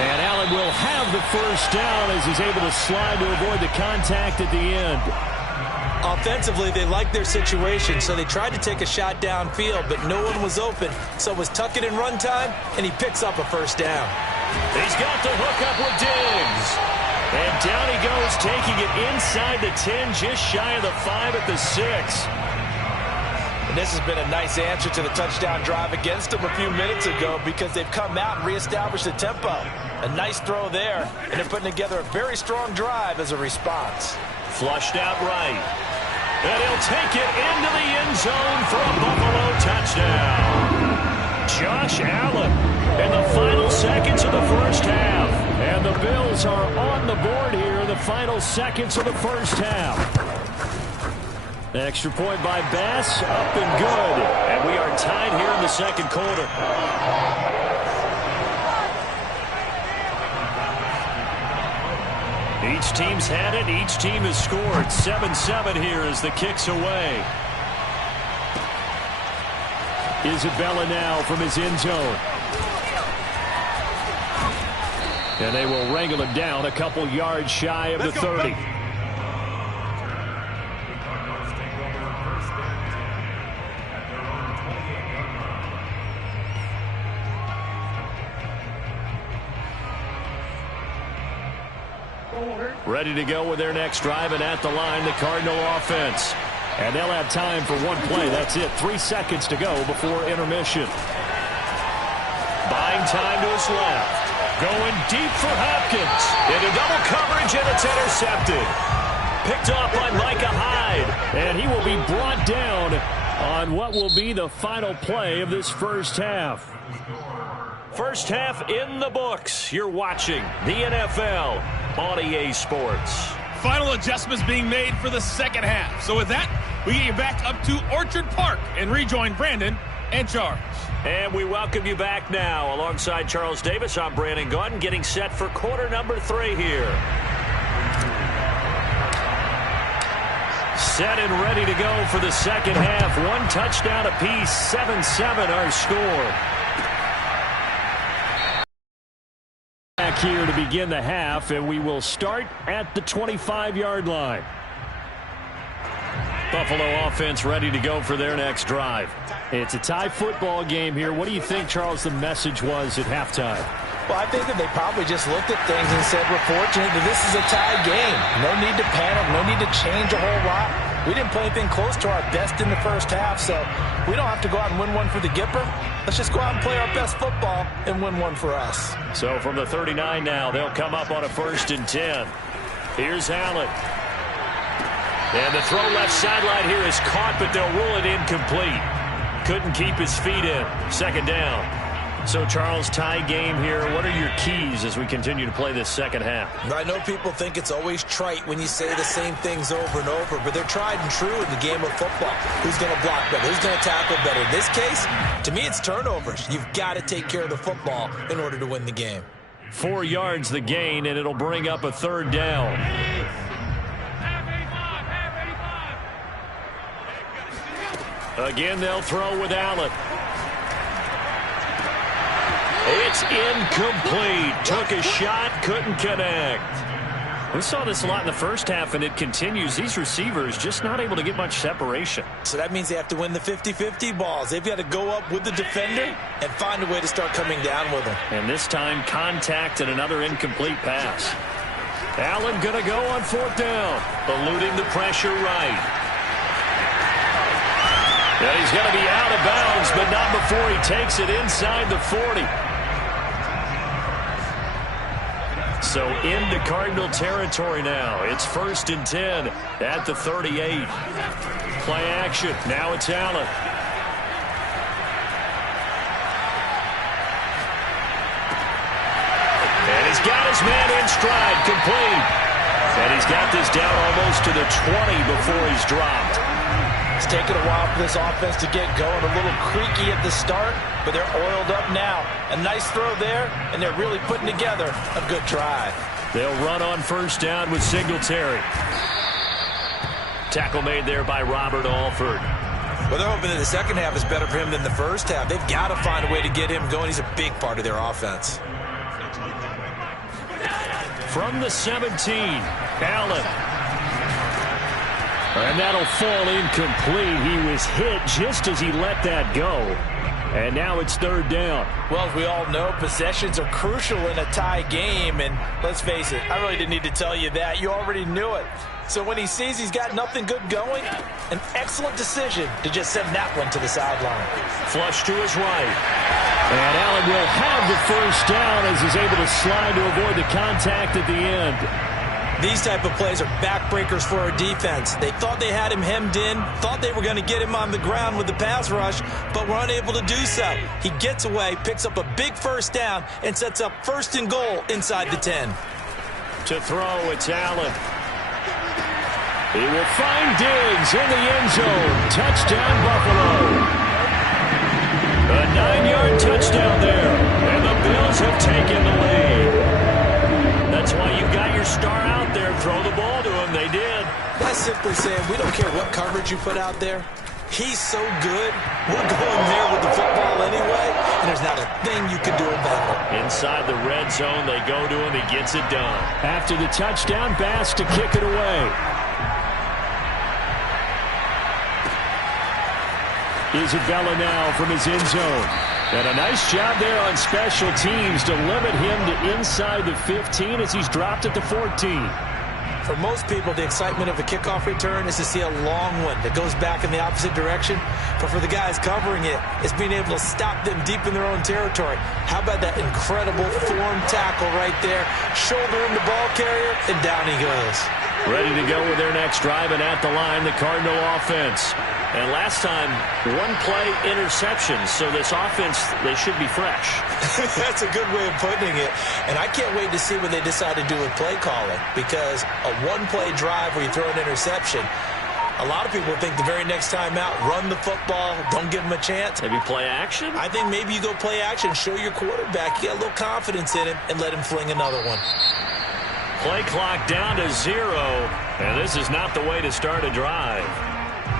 And Allen will have the first down as he's able to slide to avoid the contact at the end. Offensively, they liked their situation, so they tried to take a shot downfield, but no one was open. So it was tuck it in run time, and he picks up a first down. He's got the hook up with Diggs. And down he goes, taking it inside the 10, just shy of the 5 at the 6. And this has been a nice answer to the touchdown drive against them a few minutes ago because they've come out and reestablished the tempo. A nice throw there, and they're putting together a very strong drive as a response. Flushed out right. And he'll take it into the end zone for a Buffalo touchdown. Josh Allen in the final seconds of the first half. And the Bills are on the board here in the final seconds of the first half. Extra point by Bass, up and good. And we are tied here in the second quarter. Each team's had it. Each team has scored. 7-7 here as the kick's away. Isabella now from his end zone. And they will wrangle him down a couple yards shy of the 30. Ready to go with their next drive, and at the line, the Cardinal offense. And they'll have time for one play. That's it. 3 seconds to go before intermission. Buying time to his left. Going deep for Hopkins. Into double coverage, and it's intercepted. Picked off by Micah Hyde. And he will be brought down on what will be the final play of this first half. First half in the books. You're watching the NFL on EA Sports. Final adjustments being made for the second half. So with that, we get you back up to Orchard Park and rejoin Brandon and Charles. And we welcome you back now. Alongside Charles Davis, I'm Brandon Gaudin, getting set for quarter number 3 here. Set and ready to go for the second half. 1 touchdown apiece, 7-7 our score. Back here to begin the half, and we will start at the 25-yard line. Buffalo offense ready to go for their next drive. It's a tie football game here. What do you think, Charles, the message was at halftime? Well, I think that they probably just looked at things and said, we're fortunate that this is a tie game. No need to panic, no need to change a whole lot. We didn't play anything close to our best in the first half, so we don't have to go out and win one for the Gipper. Let's just go out and play our best football and win one for us. So from the 39 now, they'll come up on a 1st and 10. Here's Allen. And the throw left sideline here is caught, but they'll rule it incomplete. Couldn't keep his feet in. 2nd down. So, Charles, tie game here. What are your keys as we continue to play this second half? I know people think it's always trite when you say the same things over and over, but they're tried and true in the game of football. Who's going to block better? Who's going to tackle better? In this case, to me, it's turnovers. You've got to take care of the football in order to win the game. 4 yards the gain, and it'll bring up a 3rd down. Again, they'll throw with Allen. It's incomplete. Took a shot, couldn't connect. We saw this a lot in the first half, and it continues. These receivers just not able to get much separation. So that means they have to win the 50-50 balls. They've got to go up with the defender and find a way to start coming down with them. And this time, contact and another incomplete pass. Allen going to go on 4th down, eluding the pressure right. And he's going to be out of bounds, but not before he takes it inside the 40. So into Cardinal territory now. It's 1st and 10 at the 38. Play action. Now it's Allen. He's got his man in stride, complete. And he's got this down almost to the 20 before he's dropped. It's taken a while for this offense to get going. A little creaky at the start, but they're oiled up now. A nice throw there, and they're really putting together a good drive. They'll run on first down with Singletary. Tackle made there by Robert Alford. Well, they're hoping that the second half is better for him than the first half. They've got to find a way to get him going. He's a big part of their offense. From the 17, Allen. And that'll fall incomplete. He was hit just as he let that go. And now it's third down. Well, as we all know, possessions are crucial in a tie game. And let's face it, I really didn't need to tell you that. You already knew it. So when he sees he's got nothing good going, an excellent decision to just send that one to the sideline. Flush to his right. And Allen will have the first down as he's able to slide to avoid the contact at the end. These type of plays are backbreakers for our defense. They thought they had him hemmed in, thought they were going to get him on the ground with the pass rush, but were unable to do so. He gets away, picks up a big first down, and sets up first and goal inside the 10. To throw, it's Allen. He will find Diggs in the end zone. Touchdown, Buffalo. A 9-yard touchdown there, and the Bills have taken the lead. That's why you got your star out there. Throw the ball to him. They did. That's simply saying we don't care what coverage you put out there. He's so good. We're going there with the football anyway, and there's not a thing you can do about it. Inside the red zone, they go to him. He gets it done. After the touchdown, Bass to kick it away. Isabella now from his end zone. And a nice job there on special teams to limit him to inside the 15 as he's dropped at the 14. For most people, the excitement of a kickoff return is to see a long one that goes back in the opposite direction. But for the guys covering it, it's being able to stop them deep in their own territory. How about that incredible form tackle right there? Shoulder in the ball carrier, and down he goes. Ready to go with their next drive, and at the line, the Cardinal offense. And last time, one-play interception, so this offense, they should be fresh. That's a good way of putting it. And I can't wait to see what they decide to do with play calling, because a one-play drive where you throw an interception, a lot of people think the very next time out, run the football, don't give them a chance. Maybe play action? I think maybe you go play action, show your quarterback, you got a little confidence in him, and let him fling another one. Play clock down to 0, and this is not the way to start a drive.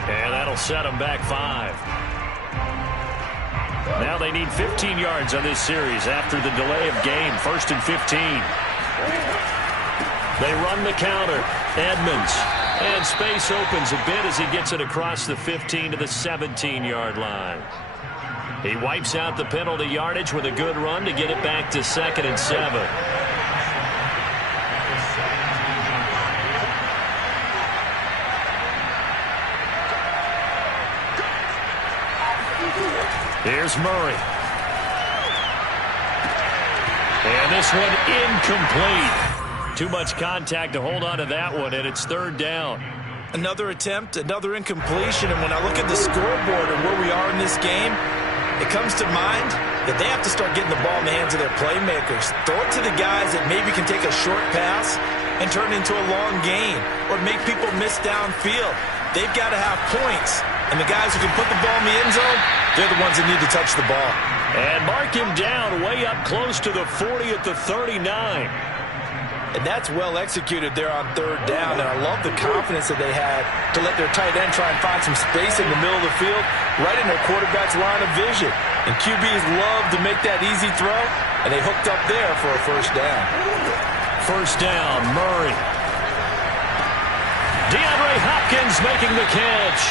And that'll set them back 5. Now they need 15 yards on this series after the delay of game. 1st and 15. They run the counter. Edmonds. And space opens a bit as he gets it across the 15 to the 17-yard line. He wipes out the penalty yardage with a good run to get it back to 2nd and 7. Here's Murray. And this one incomplete. Too much contact to hold on to that one, and it's 3rd down. Another attempt, another incompletion, and when I look at the scoreboard and where we are in this game, it comes to mind that they have to start getting the ball in the hands of their playmakers. Throw it to the guys that maybe can take a short pass and turn it into a long gain or make people miss downfield. They've got to have points. And the guys who can put the ball in the end zone, they're the ones that need to touch the ball. And mark him down way up close to the 40 at the 39. And that's well executed there on 3rd down. And I love the confidence that they had to let their tight end try and find some space in the middle of the field, right in their quarterback's line of vision. And QBs love to make that easy throw, and they hooked up there for a 1st down. 1st down, Murray. DeAndre Hopkins making the catch.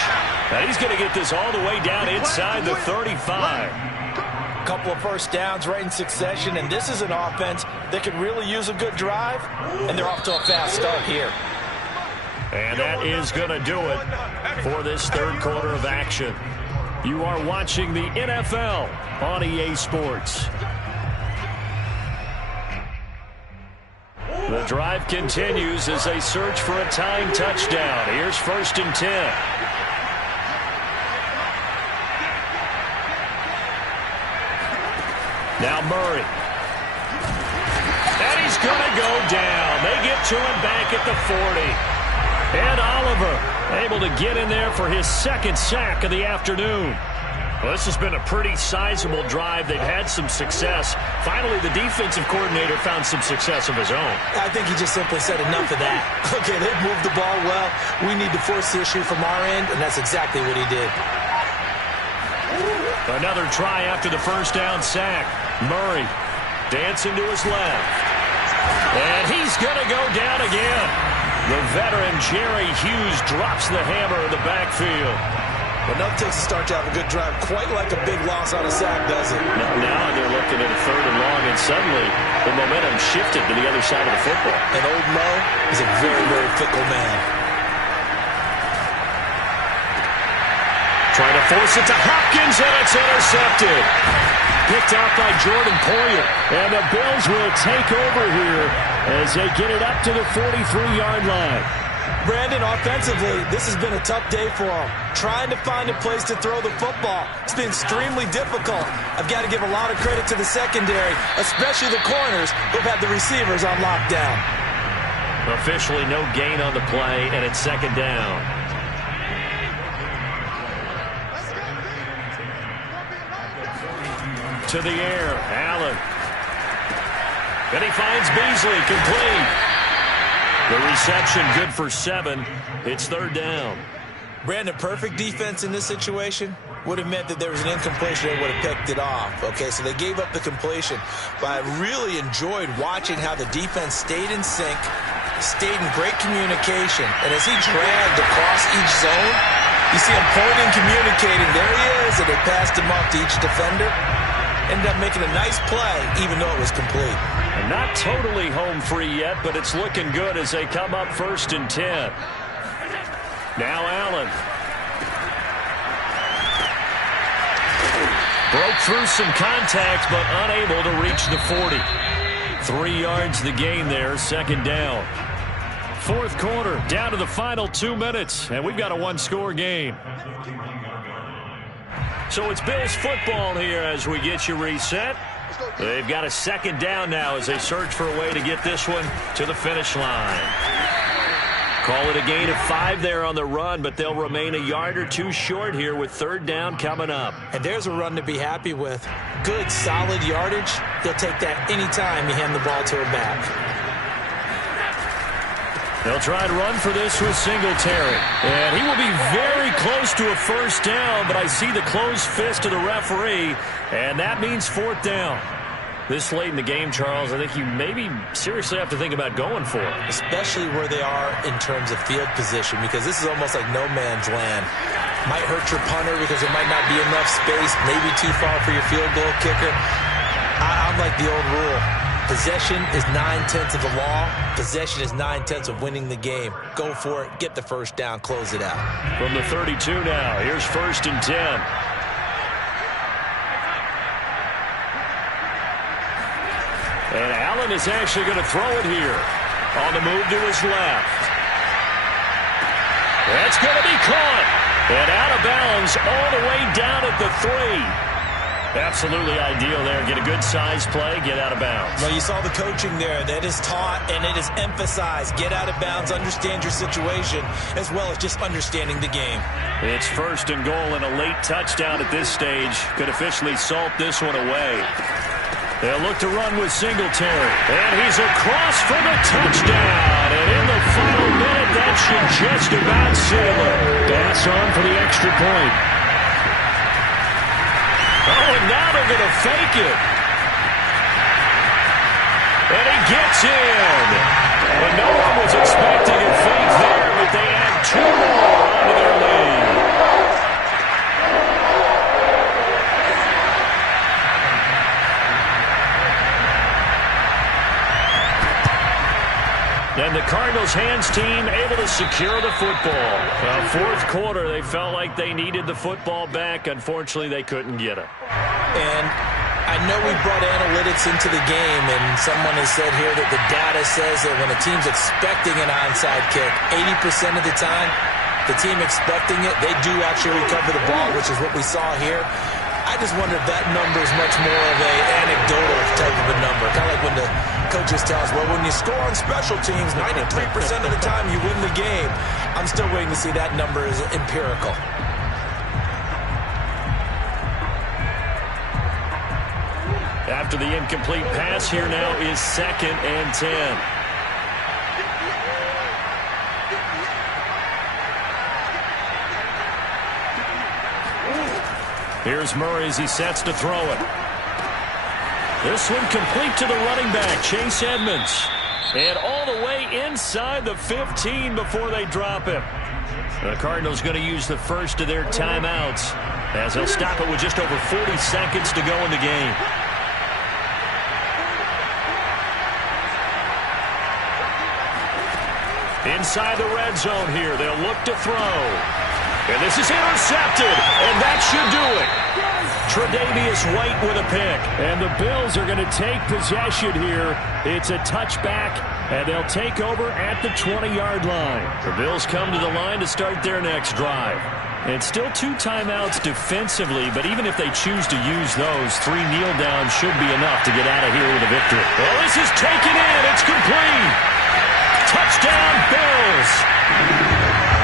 Now he's going to get this all the way down inside the 35. A couple of 1st downs right in succession, and this is an offense that could really use a good drive, and they're off to a fast start here. And that is going to do it for this 3rd quarter of action. You are watching the NFL on EA Sports. The drive continues as they search for a tying touchdown. Here's 1st and 10. Now Murray. And he's going to go down. They get to him back at the 40. And Oliver able to get in there for his second sack of the afternoon. Well, this has been a pretty sizable drive. They've had some success. Finally, the defensive coordinator found some success of his own. I think he just simply said enough of that. Okay, they've moved the ball well. We need to force the issue from our end, and that's exactly what he did. Another try after the first down sack. Murray dancing to his left. And he's going to go down again. The veteran Jerry Hughes drops the hammer in the backfield. But nothing takes a start to have a good drive quite like a big loss on a sack, does it? Now they're looking at a 3rd and long, and suddenly the momentum shifted to the other side of the football. And old Mo is a very, very fickle man. Trying to force it to Hopkins, and it's intercepted. Picked out by Jordan Poyer. And the Bills will take over here as they get it up to the 43-yard line. Brandon, offensively, this has been a tough day for him. Trying to find a place to throw the football. It's been extremely difficult. I've got to give a lot of credit to the secondary, especially the corners who've had the receivers on lockdown. Officially no gain on the play, and it's second down. To the air, Allen. And he finds Beasley, complete. The reception good for 7. It's 3rd down. Brandon, perfect defense in this situation would have meant that there was an incompletion. They would have picked it off. Okay, so they gave up the completion. But I really enjoyed watching how the defense stayed in sync, stayed in great communication. And as he dragged across each zone, you see him pointing, communicating. There he is, and they passed him off to each defender. Ended up making a nice play, even though it was complete. And not totally home free yet, but it's looking good as they come up 1st and 10. Now Allen. Broke through some contact, but unable to reach the 40. 3 yards the gain there, 2nd down. 4th quarter, down to the final 2 minutes, and we've got a 1-score game. So it's Bills football here as we get you reset. They've got a 2nd down now as they search for a way to get this one to the finish line. Call it a gain of 5 there on the run, but they'll remain a yard or 2 short here with 3rd down coming up. And there's a run to be happy with. Good, solid yardage. They'll take that anytime you hand the ball to a back. They'll try and run for this with Singletary. And he will be very close to a 1st down, but I see the closed fist of the referee, and that means 4th down. This late in the game, Charles, I think you maybe seriously have to think about going for it. Especially where they are in terms of field position, because this is almost like no man's land. Might hurt your punter because there might not be enough space, maybe too far for your field goal kicker. I'm like the old rule. Possession is 9/10 of the law. Possession is 9/10 of winning the game. Go for it. Get the 1st down. Close it out. From the 32 now, here's 1st and 10. And Allen is actually going to throw it here. On the move to his left. That's going to be caught. And out of bounds all the way down at the 3. Absolutely ideal there. Get a good size play, get out of bounds. Well, you saw the coaching there. That is taught and it is emphasized. Get out of bounds, understand your situation, as well as just understanding the game. It's 1st and goal, and a late touchdown at this stage could officially salt this one away. They'll look to run with Singletary. And he's across for the touchdown. And in the final minute, that should just about seal it. Pass on for the extra point. Oh, and now they're going to fake it. And he gets in. And no one was expecting a fake there, but they add 2 more onto their lead. And the Cardinals' hands team able to secure the football. 4th quarter, they felt like they needed the football back. Unfortunately, they couldn't get it. And I know we brought analytics into the game, and someone has said here that the data says that when a team's expecting an onside kick, 80% of the time, the team expecting it, they do actually recover the ball, which is what we saw here. I just wonder if that number is much more of a anecdotal type of a number. Kind of like when the coaches tell us, well, when you score on special teams, 93% of the time you win the game. I'm still waiting to see that number is empirical. After the incomplete pass, here now is 2nd and 10. Here's Murray as he sets to throw it. This one complete to the running back, Chase Edmonds. And all the way inside the 15 before they drop him. The Cardinals going to use the first of their timeouts as they'll stop it with just over 40 seconds to go in the game. Inside the red zone here, they'll look to throw. And this is intercepted, and that should do it. Tre'Davious White with a pick. And the Bills are going to take possession here. It's a touchback, and they'll take over at the 20-yard line. The Bills come to the line to start their next drive. And still 2 timeouts defensively, but even if they choose to use those, 3 kneel downs should be enough to get out of here with a victory. Well, this is taken in. It's complete. Touchdown, Bills.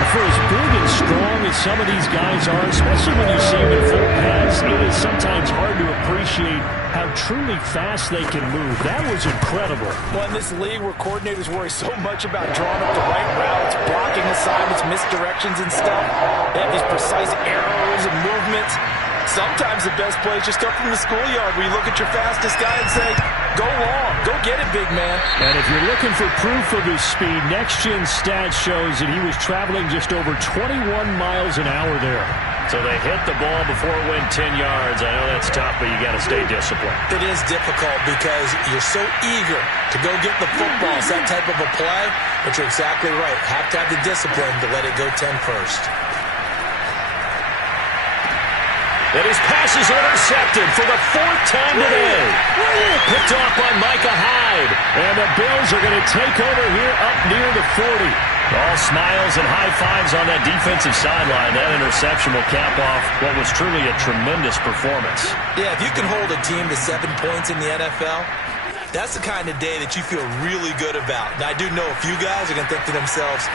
For as big and strong as some of these guys are, especially when you see them in full pads, it is sometimes hard to appreciate how truly fast they can move. That was incredible. Well, in this league where coordinators worry so much about drawing up the right routes, blocking assignments, misdirections and stuff, they have these precise arrows and movements. Sometimes the best play is just up from the schoolyard where you look at your fastest guy and say, go long, go get it, big man. And if you're looking for proof of his speed, Next Gen Stats shows that he was traveling just over 21 miles an hour there. So they hit the ball before it went 10 yards. I know that's tough, but you got to stay disciplined. It is difficult because you're so eager to go get the football. It's that type of a play, but you're exactly right. Have to have the discipline to let it go 10 first. And his pass is intercepted for the 4th time today. Picked off by Micah Hyde. And the Bills are going to take over here up near the 40. All smiles and high fives on that defensive sideline. That interception will cap off what was truly a tremendous performance. Yeah, if you can hold a team to 7 points in the NFL, that's the kind of day that you feel really good about. Now, I do know a few guys are going to think to themselves,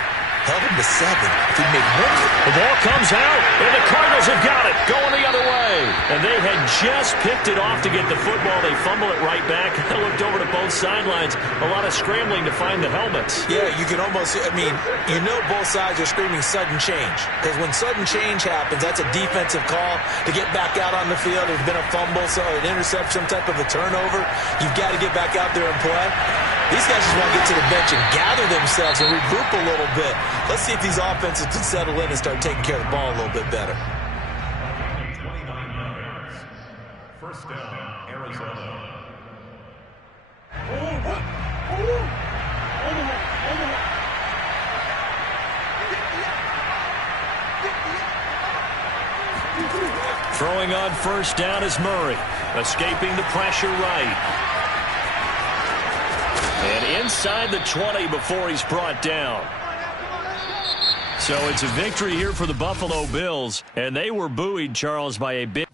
held him to 7 if he made 1. The ball comes out, and the Cardinals have got it, going the other way. And they had just picked it off to get the football. They fumble it right back. They looked over to both sidelines. A lot of scrambling to find the helmets. Yeah, you can almost, I mean, you know both sides are screaming sudden change. Because when sudden change happens, that's a defensive call to get back out on the field. There's been a fumble, so an interception, some type of a turnover. You've got to get back out there and play. These guys just want to get to the bench and gather themselves and regroup a little bit. Let's see if these offenses can settle in and start taking care of the ball a little bit better. First down, Arizona. Throwing on first down is Murray, escaping the pressure right. And inside the 20 before he's brought down. So it's a victory here for the Buffalo Bills, and they were buoyed, Charles, by a big...